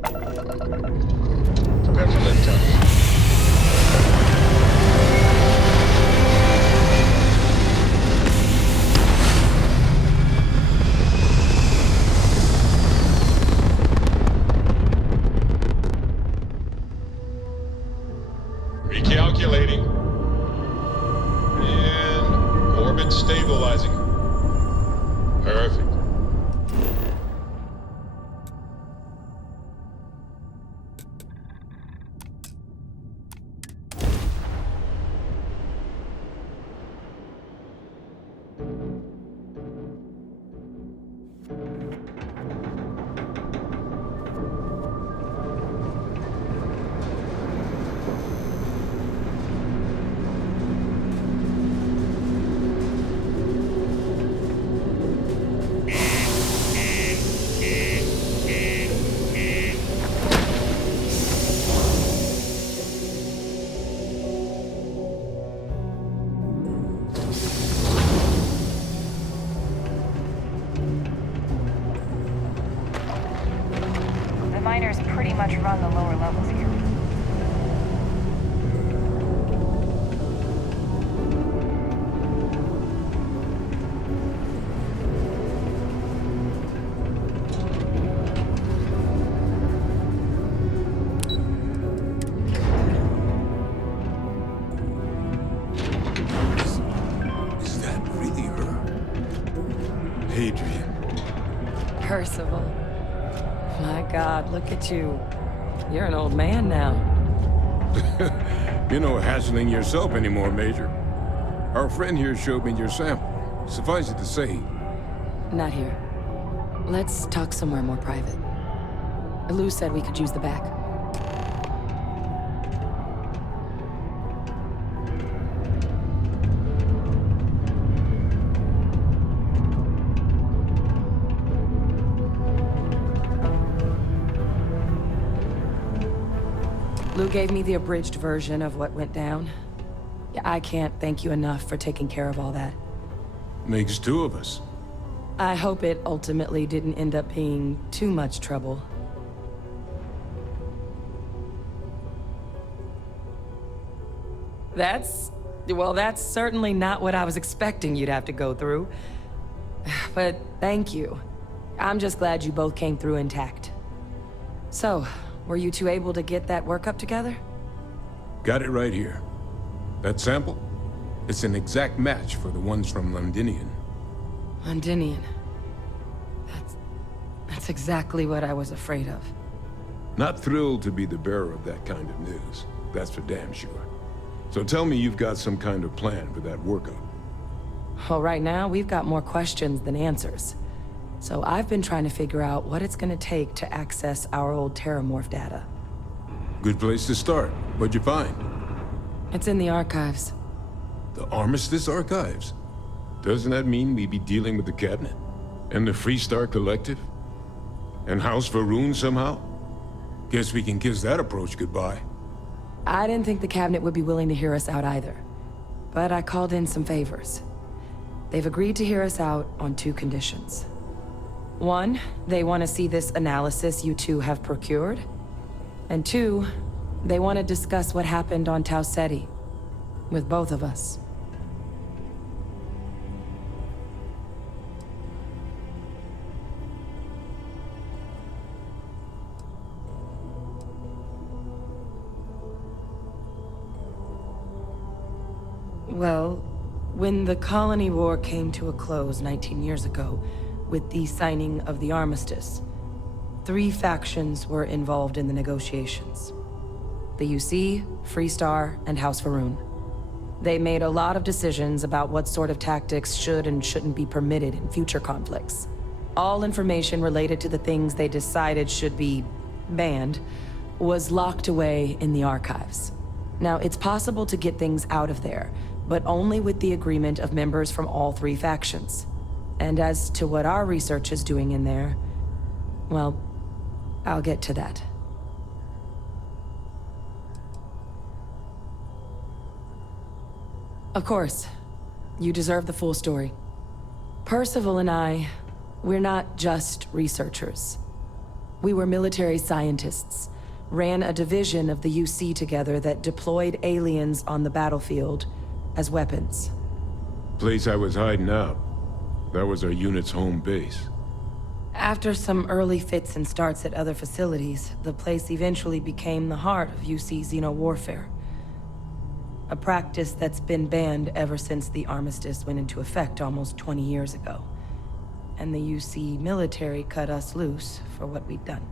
Prepare for liftoff. Recalculating. And orbit stabilizing. Perfect. The miners pretty much run the lower levels here. Is that really her? Adrian. Percival. My God, look at you. You're an old man now. You're no hassling yourself anymore, Major. Our friend here showed me your sample. Suffice it to say, Not here. Let's talk somewhere more private. Lou said we could use the back. Lou gave me the abridged version of what went down. Yeah, I can't thank you enough for taking care of all that. makes two of us. I hope it ultimately didn't end up being too much trouble. Well, that's certainly not what I was expecting you'd have to go through. But thank you. I'm just glad you both came through intact. So, were you two able to get that workup together? Got it right here. That sample? It's an exact match for the ones from Londinian. Londinian. That's exactly what I was afraid of. Not thrilled to be the bearer of that kind of news. That's for damn sure. So tell me you've got some kind of plan for that workup. Well, right now, we've got more questions than answers. So I've been trying to figure out what it's gonna take to access our old Terrormorph data. Good place to start. What'd you find? It's in the archives. The Armistice Archives? Doesn't that mean we'd be dealing with the Cabinet? And the Freestar Collective? And House Varun somehow? Guess we can kiss that approach goodbye. I didn't think the Cabinet would be willing to hear us out either. But I called in some favors. They've agreed to hear us out on two conditions. One, they want to see this analysis you two have procured. And two, they want to discuss what happened on Tau Ceti. With both of us. Well, when the colony war came to a close 19 years ago, with the signing of the armistice, 3 factions were involved in the negotiations. The UC, Freestar, and House Varun. They made a lot of decisions about what sort of tactics should and shouldn't be permitted in future conflicts. All information related to the things they decided should be banned was locked away in the archives. Now, it's possible to get things out of there, but only with the agreement of members from all 3 factions. And as to what our research is doing in there, well, I'll get to that. Of course, you deserve the full story. Percival and I, We're not just researchers. We were military scientists, ran a division of the UC together that deployed aliens on the battlefield as weapons. Place I was hiding out. That was our unit's home base. After some early fits and starts at other facilities, the place eventually became the heart of UC xeno-warfare. A practice that's been banned ever since the armistice went into effect almost 20 years ago. And the UC military cut us loose for what we'd done.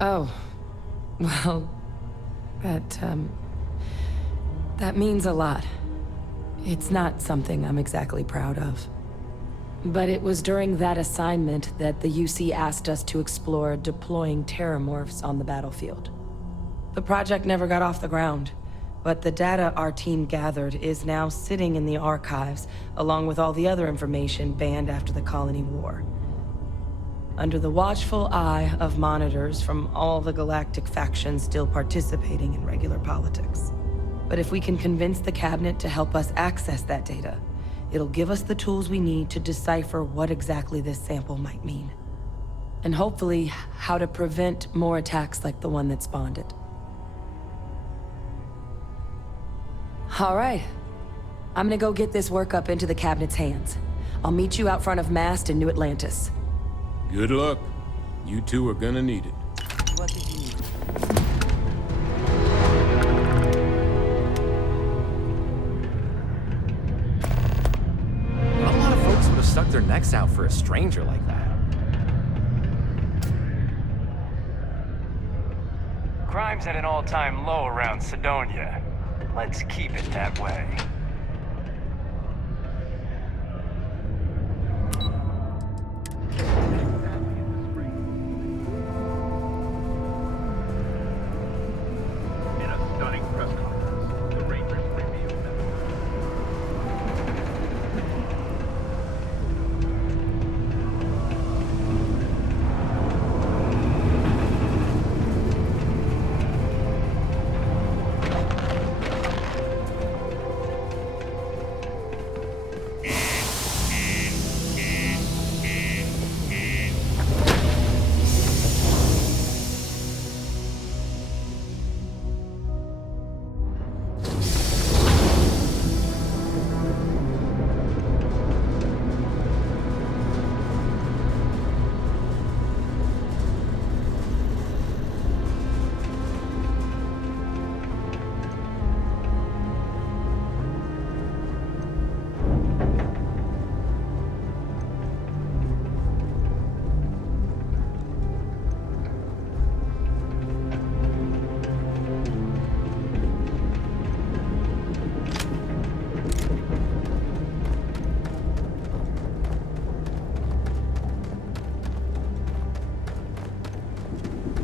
Oh, well, that means a lot. It's not something I'm exactly proud of. But it was during that assignment that the UC asked us to explore deploying Terrormorphs on the battlefield. The project never got off the ground, but the data our team gathered is now sitting in the archives, along with all the other information banned after the Colony War. Under the watchful eye of monitors from all the galactic factions still participating in regular politics. But if we can convince the cabinet to help us access that data, it'll give us the tools we need to decipher what exactly this sample might mean. And hopefully, how to prevent more attacks like the one that spawned it. All right. I'm gonna go get this work up into the cabinet's hands. I'll meet you out front of Mast in New Atlantis. Good luck. You two are gonna need it. What did you need? Not a lot of folks would have stuck their necks out for a stranger like that. Crime's at an all-time low around Cydonia. Let's keep it that way.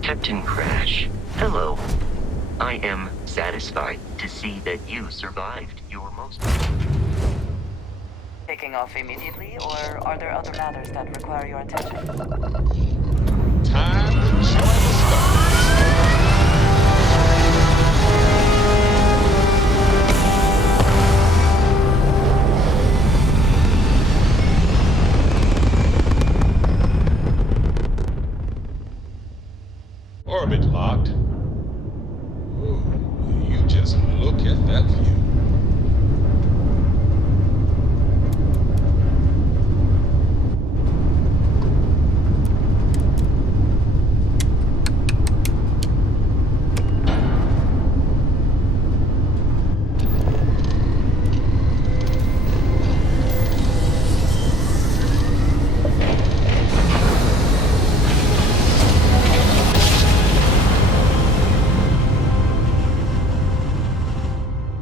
Captain Crash, hello. I am satisfied to see that you survived your most... Taking off immediately, or are there other matters that require your attention? Time to join the stars. Orbit locked. Ooh, you just look at that view.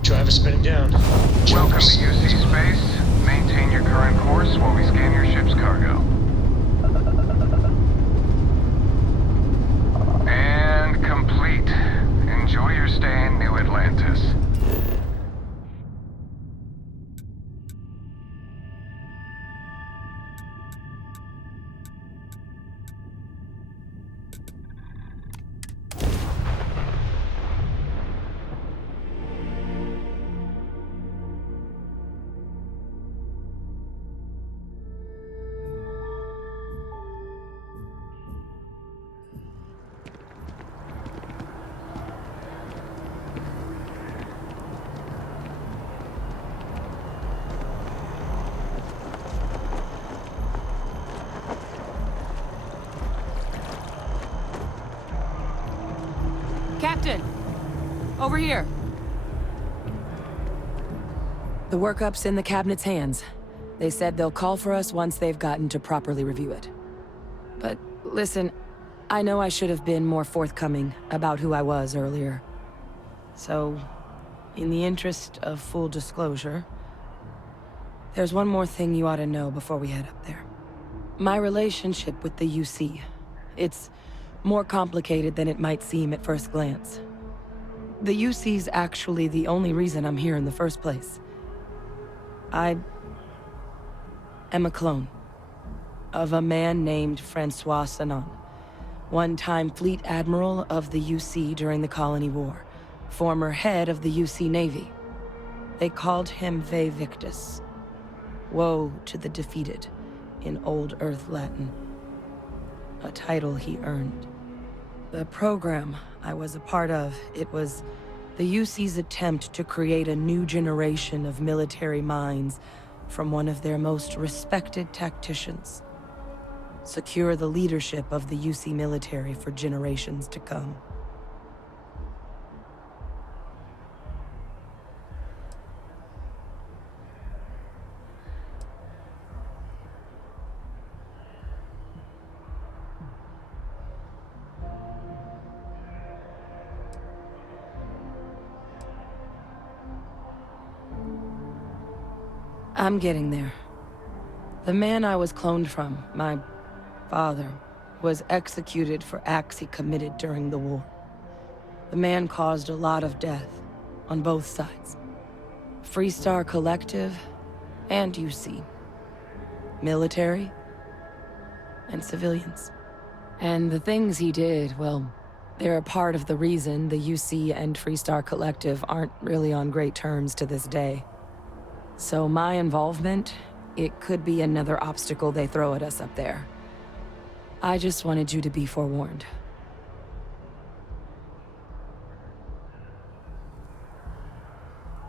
Driver spinning down. Welcome to UC Space. Maintain your current course while we scan your ship's cargo. And complete. Enjoy your stay in New Atlantis. Captain! Over here! The workup's in the cabinet's hands. They said they'll call for us once they've gotten to properly review it. But listen, I know I should have been more forthcoming about who I was earlier. So, in the interest of full disclosure, there's one more thing you ought to know before we head up there. My relationship with the UC. It's more complicated than it might seem at first glance. The UC's actually the only reason I'm here in the first place. I am a clone of a man named Francois Sanon, one-time fleet admiral of the UC during the Colony War, former head of the UC Navy. They called him Ve Victus, woe to the defeated, in Old Earth Latin, a title he earned. The program I was a part of, it was the UC's attempt to create a new generation of military minds from one of their most respected tacticians. Secure the leadership of the UC military for generations to come. I'm getting there. The man I was cloned from, my father, was executed for acts he committed during the war. The man caused a lot of death, on both sides. Freestar Collective and UC. Military and civilians. And the things he did, well, they're a part of the reason the UC and Freestar Collective aren't really on great terms to this day. So my involvement, it could be another obstacle they throw at us up there. I just wanted you to be forewarned.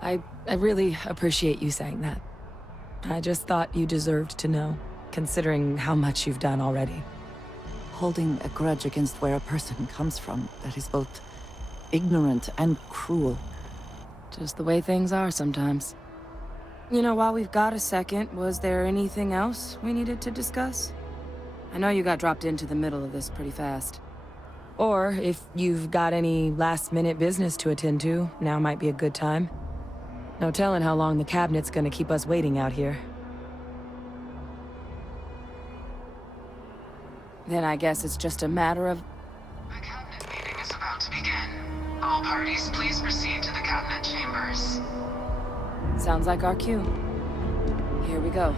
I really appreciate you saying that. I just thought you deserved to know, considering how much you've done already. Holding a grudge against where a person comes from, that is both ignorant and cruel. Just the way things are sometimes. You know, while we've got a second, was there anything else we needed to discuss? I know you got dropped into the middle of this pretty fast. Or, if you've got any last-minute business to attend to, now might be a good time. No telling how long the cabinet's gonna keep us waiting out here. Then I guess it's just a matter of... The cabinet meeting is about to begin. All parties, please proceed to the cabinet chambers. Sounds like our cue. Here we go.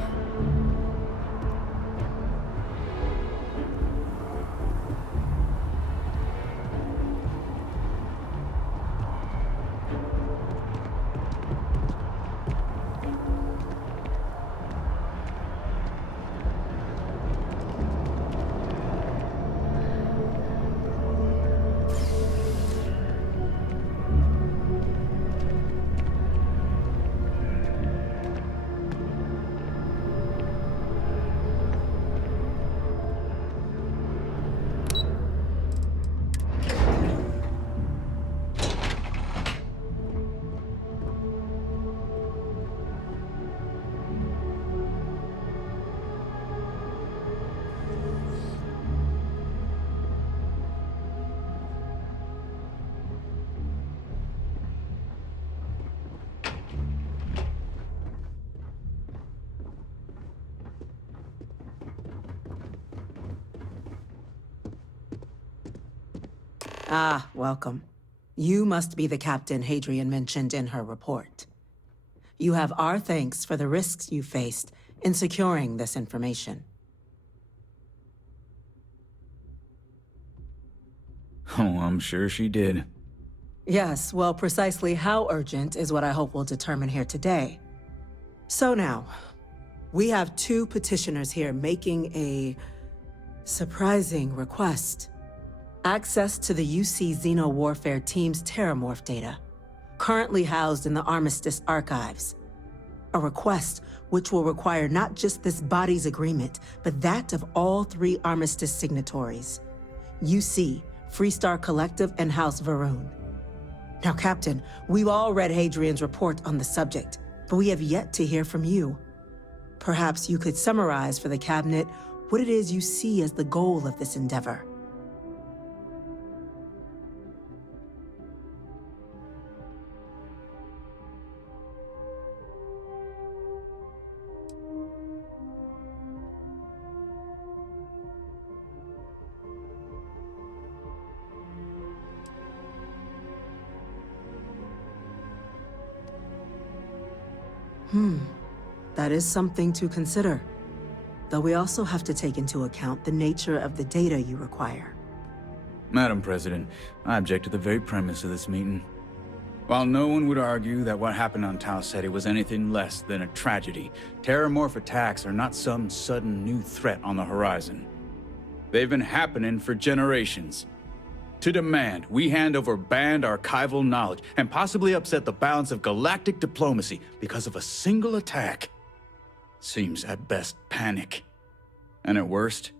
Ah, welcome. You must be the captain Hadrian mentioned in her report. You have our thanks for the risks you faced in securing this information. Oh, I'm sure she did. Yes, well, precisely how urgent is what I hope we'll determine here today. So now, we have two petitioners here making a surprising request. Access to the UC Xeno-Warfare Team's Terrormorph data, currently housed in the Armistice archives. A request which will require not just this body's agreement, but that of all three Armistice signatories. UC, Freestar Collective, and House Varun. Now, Captain, we've all read Hadrian's report on the subject, but we have yet to hear from you. Perhaps you could summarize for the Cabinet what it is you see as the goal of this endeavor. That is something to consider. Though we also have to take into account the nature of the data you require. Madam President, I object to the very premise of this meeting. While no one would argue that what happened on Tau Ceti was anything less than a tragedy, Terrormorph attacks are not some sudden new threat on the horizon. They've been happening for generations. To demand we hand over banned archival knowledge and possibly upset the balance of galactic diplomacy because of a single attack seems at best panic. And at worst,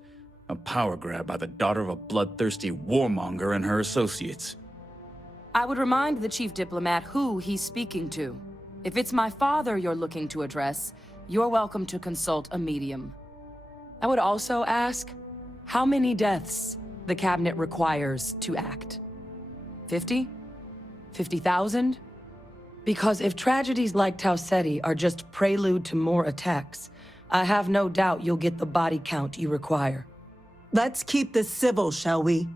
a power grab by the daughter of a bloodthirsty warmonger and her associates. I would remind the chief diplomat who he's speaking to. If it's my father you're looking to address, you're welcome to consult a medium. I would also ask, how many deaths the Cabinet requires to act? 50? 50,000? Because if tragedies like Tau Ceti are just prelude to more attacks, I have no doubt you'll get the body count you require. Let's keep this civil, shall we?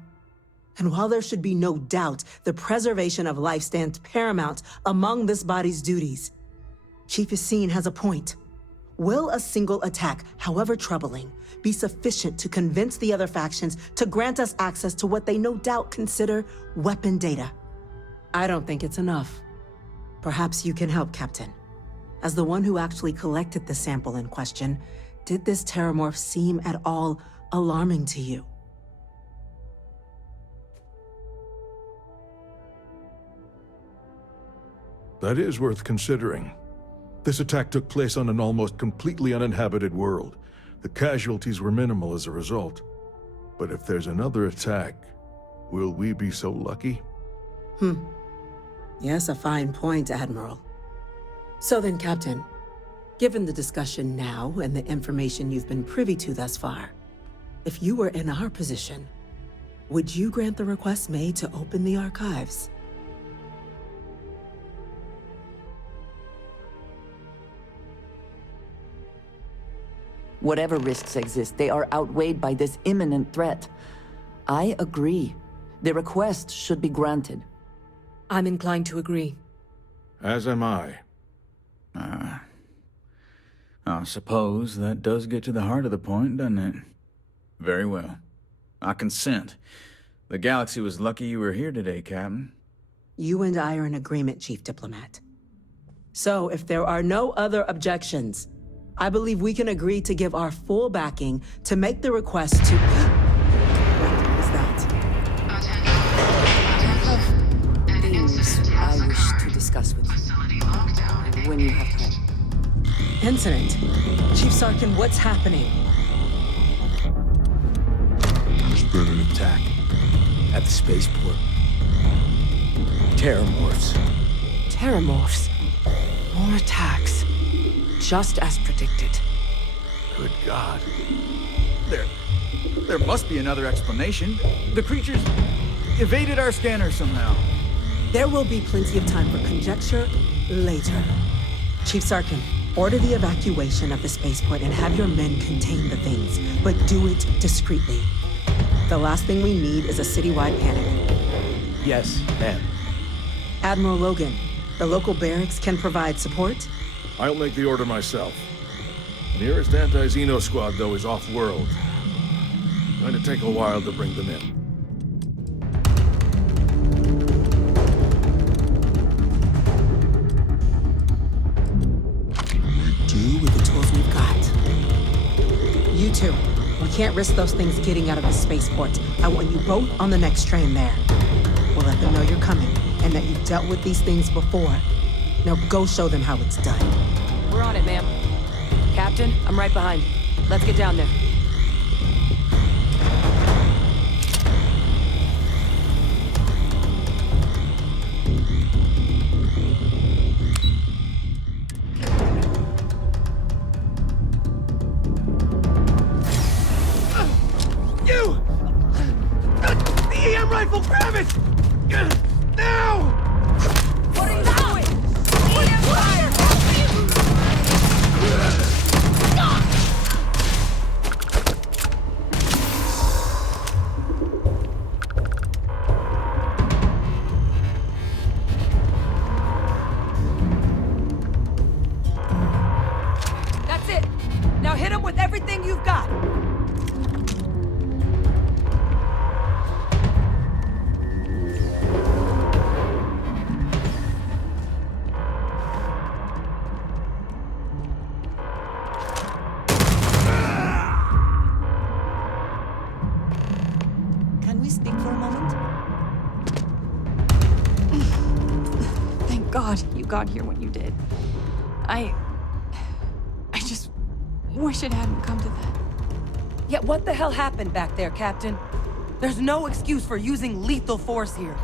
And while there should be no doubt the preservation of life stands paramount among this body's duties, Chief Yassine has a point. Will a single attack, however troubling, be sufficient to convince the other factions to grant us access to what they no doubt consider weapon data? I don't think it's enough. Perhaps you can help, Captain. As the one who actually collected the sample in question, did this Terrormorph seem at all alarming to you? That is worth considering. This attack took place on an almost completely uninhabited world. The casualties were minimal as a result. But if there's another attack, will we be so lucky? Yes, a fine point, Admiral. So then, Captain, given the discussion now and the information you've been privy to thus far, if you were in our position, would you grant the request made to open the archives? Whatever risks exist, they are outweighed by this imminent threat. I agree. The request should be granted. I'm inclined to agree. As am I. I suppose that does get to the heart of the point, doesn't it? Very well. I consent. The galaxy was lucky you were here today, Captain. You and I are in agreement, Chief Diplomat. So, if there are no other objections, I believe we can agree to give our full backing to make the request to... What is that? Things I wish to discuss with you. When you have time. Incident. Chief Sarkin, what's happening? There's been an attack at the spaceport. Terrormorphs. Terrormorphs. More attacks. Just as predicted. Good God. There must be another explanation. The creatures evaded our scanner somehow. There will be plenty of time for conjecture later. Chief Sarkin, order the evacuation of the spaceport and have your men contain the things, but do it discreetly. The last thing we need is a citywide panic. Yes, ma'am. Admiral Logan, the local barracks can provide support? I'll make the order myself. The nearest anti-Xeno squad, though, is off-world. Going to take a while to bring them in. Do with the tools we've got. You two, we can't risk those things getting out of the spaceport. I want you both on the next train there. We'll let them know you're coming, and that you've dealt with these things before. Now go show them how it's done. We're on it, ma'am. Captain, I'm right behind. Let's get down there. Grab it! Now! What are you doing? What am I? That's it. Now hit him with everything you've got. Can we speak for a moment? Thank God you got here when you did. I just wish it hadn't come to that. Yet what the hell happened back there, Captain? There's no excuse for using lethal force here.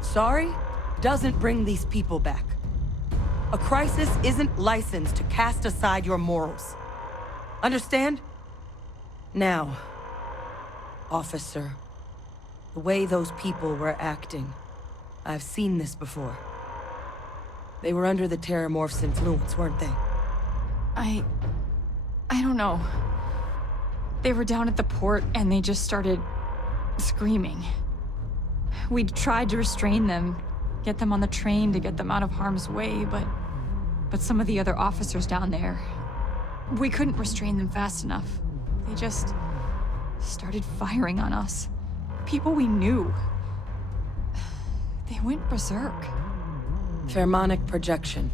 Sorry doesn't bring these people back. A crisis isn't licensed to cast aside your morals. Understand? Now, officer, the way those people were acting, I've seen this before. They were under the Terrormorph's influence, weren't they? I don't know. They were down at the port and they just started screaming. We tried to restrain them, get them on the train to get them out of harm's way, but some of the other officers down there, we couldn't restrain them fast enough. They just started firing on us. People we knew. They went berserk. Pheromonic projection.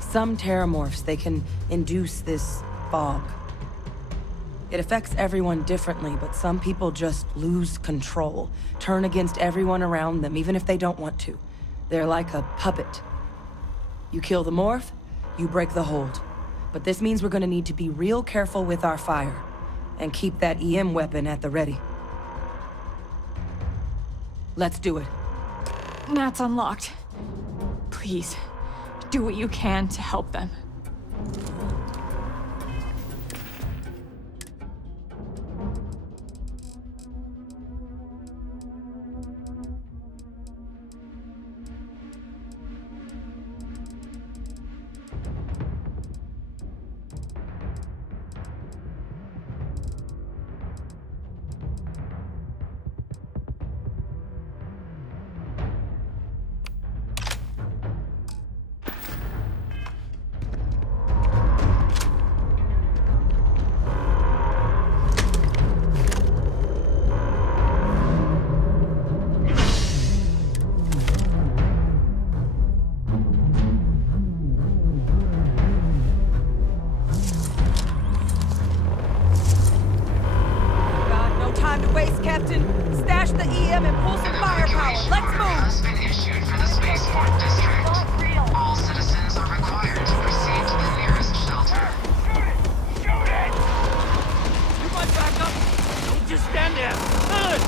Some Terrormorphs, they can induce this fog. It affects everyone differently, but some people just lose control, turn against everyone around them, even if they don't want to. They're like a puppet. You kill the morph, you break the hold. But this means we're gonna need to be real careful with our fire, and keep that EM weapon at the ready. Let's do it. Nat's unlocked. Please, do what you can to help them. Captain. Stash the EM and pull some firepower. Let's move! Has been issued for the spaceport district. All citizens are required to proceed to the nearest shelter. Shoot it! You want backup? Don't just stand there. Good!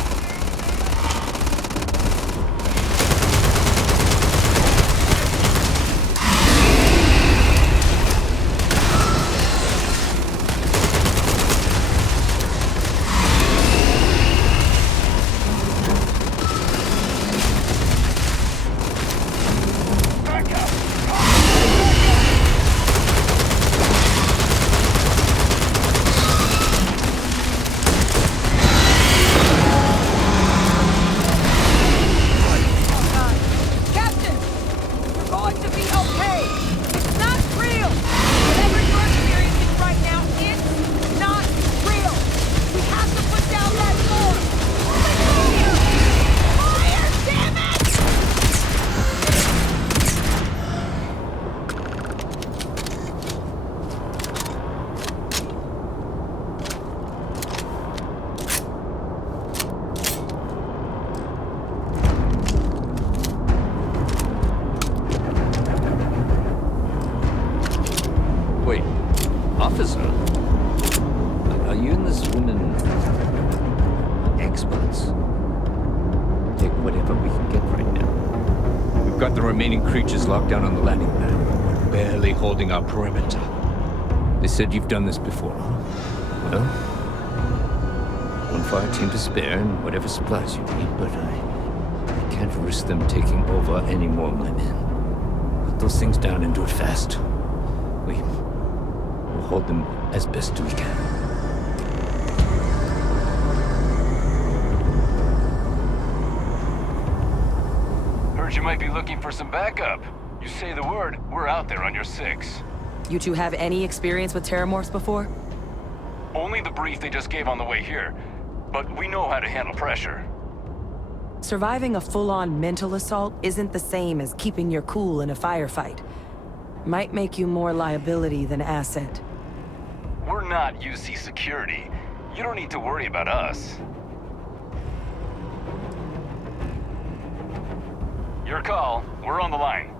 Officer, are you and this woman experts? Take whatever we can get right now. We've got the remaining creatures locked down on the landing pad. barely holding our perimeter. They said you've done this before, huh? Well, one fire team to spare and whatever supplies you need, but I can't risk them taking over any more of my men. Put those things down and do it fast. We'll hold them as best we can. Heard you might be looking for some backup. You say the word, we're out there on your 6. You two have any experience with Terrormorphs before? Only the brief they just gave on the way here, but we know how to handle pressure. Surviving a full-on mental assault isn't the same as keeping your cool in a firefight. Might make you more liability than asset. We're not UC security. You don't need to worry about us. Your call. We're on the line.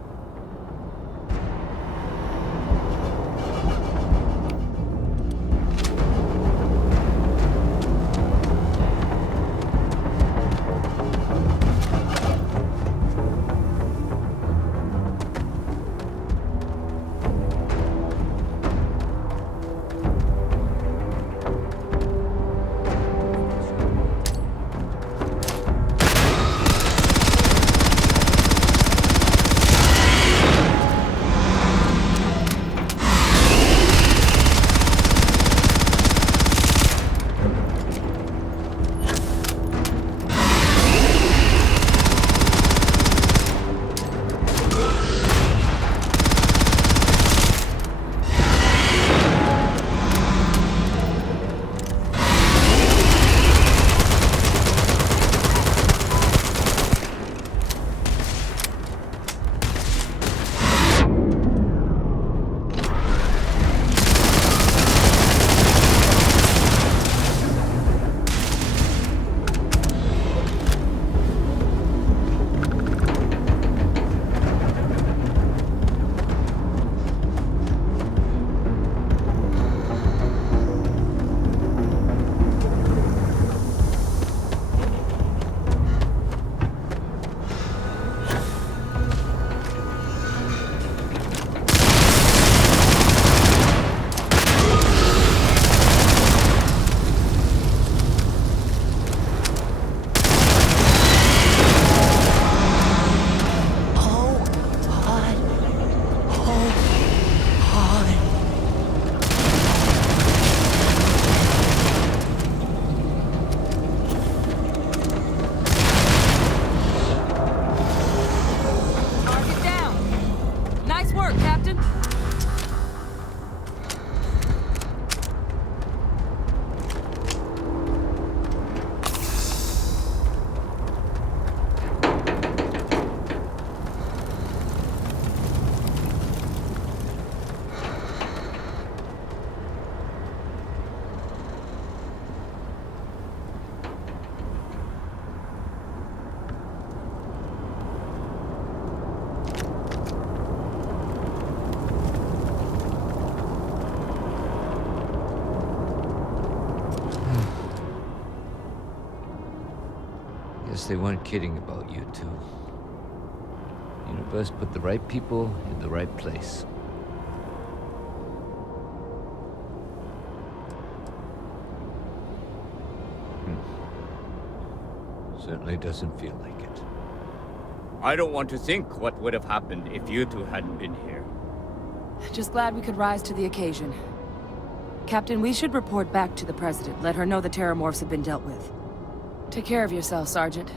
They weren't kidding about you two. Universe put the right people in the right place. Certainly doesn't feel like it. I don't want to think what would have happened if you two hadn't been here. Just glad we could rise to the occasion. Captain, we should report back to the President. Let her know the Terrormorphs have been dealt with. Take care of yourself, Sergeant.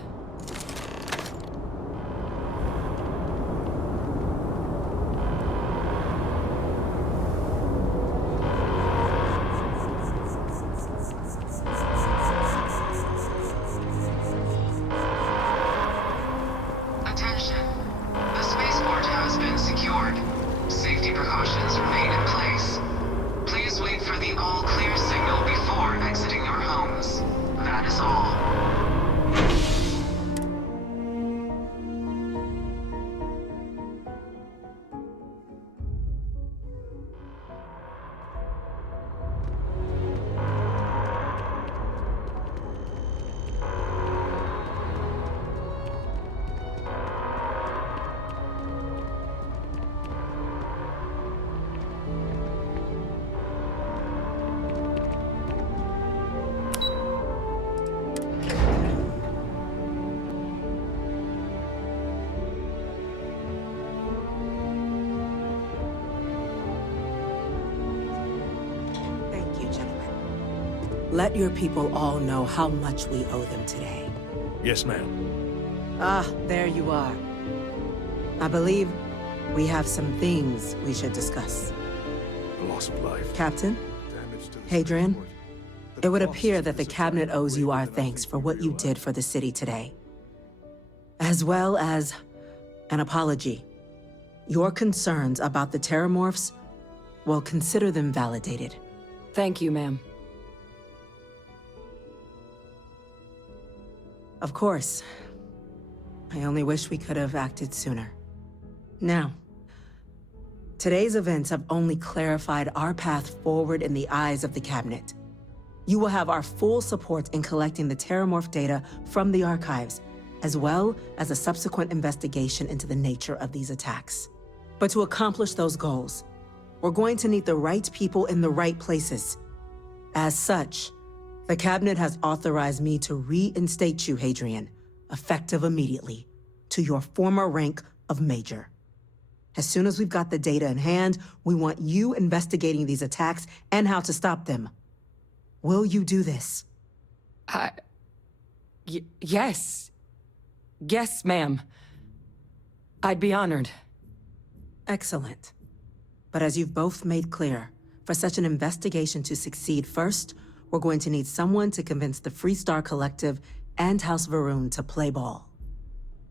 Attention. The spaceport has been secured. Safety precautions remain in place. Please wait for the all-clear signal before exiting your homes. That is all. let your people all know how much we owe them today. Yes, ma'am. Ah, there you are. I believe we have some things we should discuss. The loss of life. Captain? Hadrian? It would appear that the Cabinet owes you our thanks for what you did for the city today. As well as an apology. Your concerns about the Terrormorphs, well, consider them validated. Thank you, ma'am. Of course. I only wish we could have acted sooner. Now, today's events have only clarified our path forward in the eyes of the Cabinet. You will have our full support in collecting the Terrormorph data from the archives, as well as a subsequent investigation into the nature of these attacks. But to accomplish those goals, we're going to need the right people in the right places. As such, the Cabinet has authorized me to reinstate you, Hadrian, effective immediately, to your former rank of Major. As soon as we've got the data in hand, we want you investigating these attacks and how to stop them. Will you do this? Yes. Yes, ma'am. I'd be honored. Excellent. But as you've both made clear, for such an investigation to succeed first, we're going to need someone to convince the Freestar Collective and House Varun to play ball.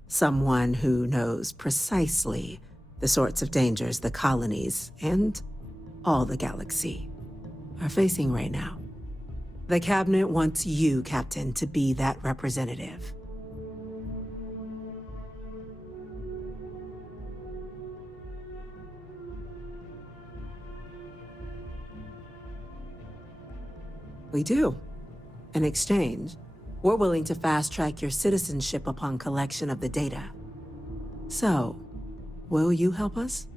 Someone who knows precisely the sorts of dangers the colonies and all the galaxy are facing right now. The Cabinet wants you, Captain, to be that representative. We do. In exchange, we're willing to fast-track your citizenship upon collection of the data. So, will you help us?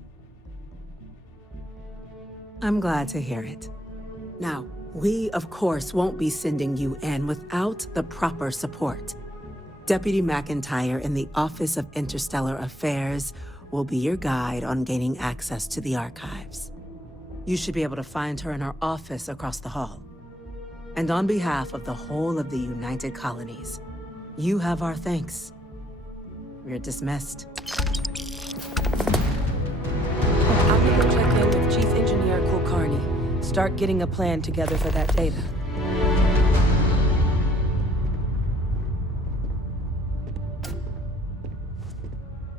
I'm glad to hear it. Now, we, of course, won't be sending you in without the proper support. Deputy McIntyre in the Office of Interstellar Affairs will be your guide on gaining access to the archives. You should be able to find her in her office across the hall. And on behalf of the whole of the United Colonies, you have our thanks. We're dismissed. I'm gonna check in with Chief Engineer Kulkarni. Start getting a plan together for that data.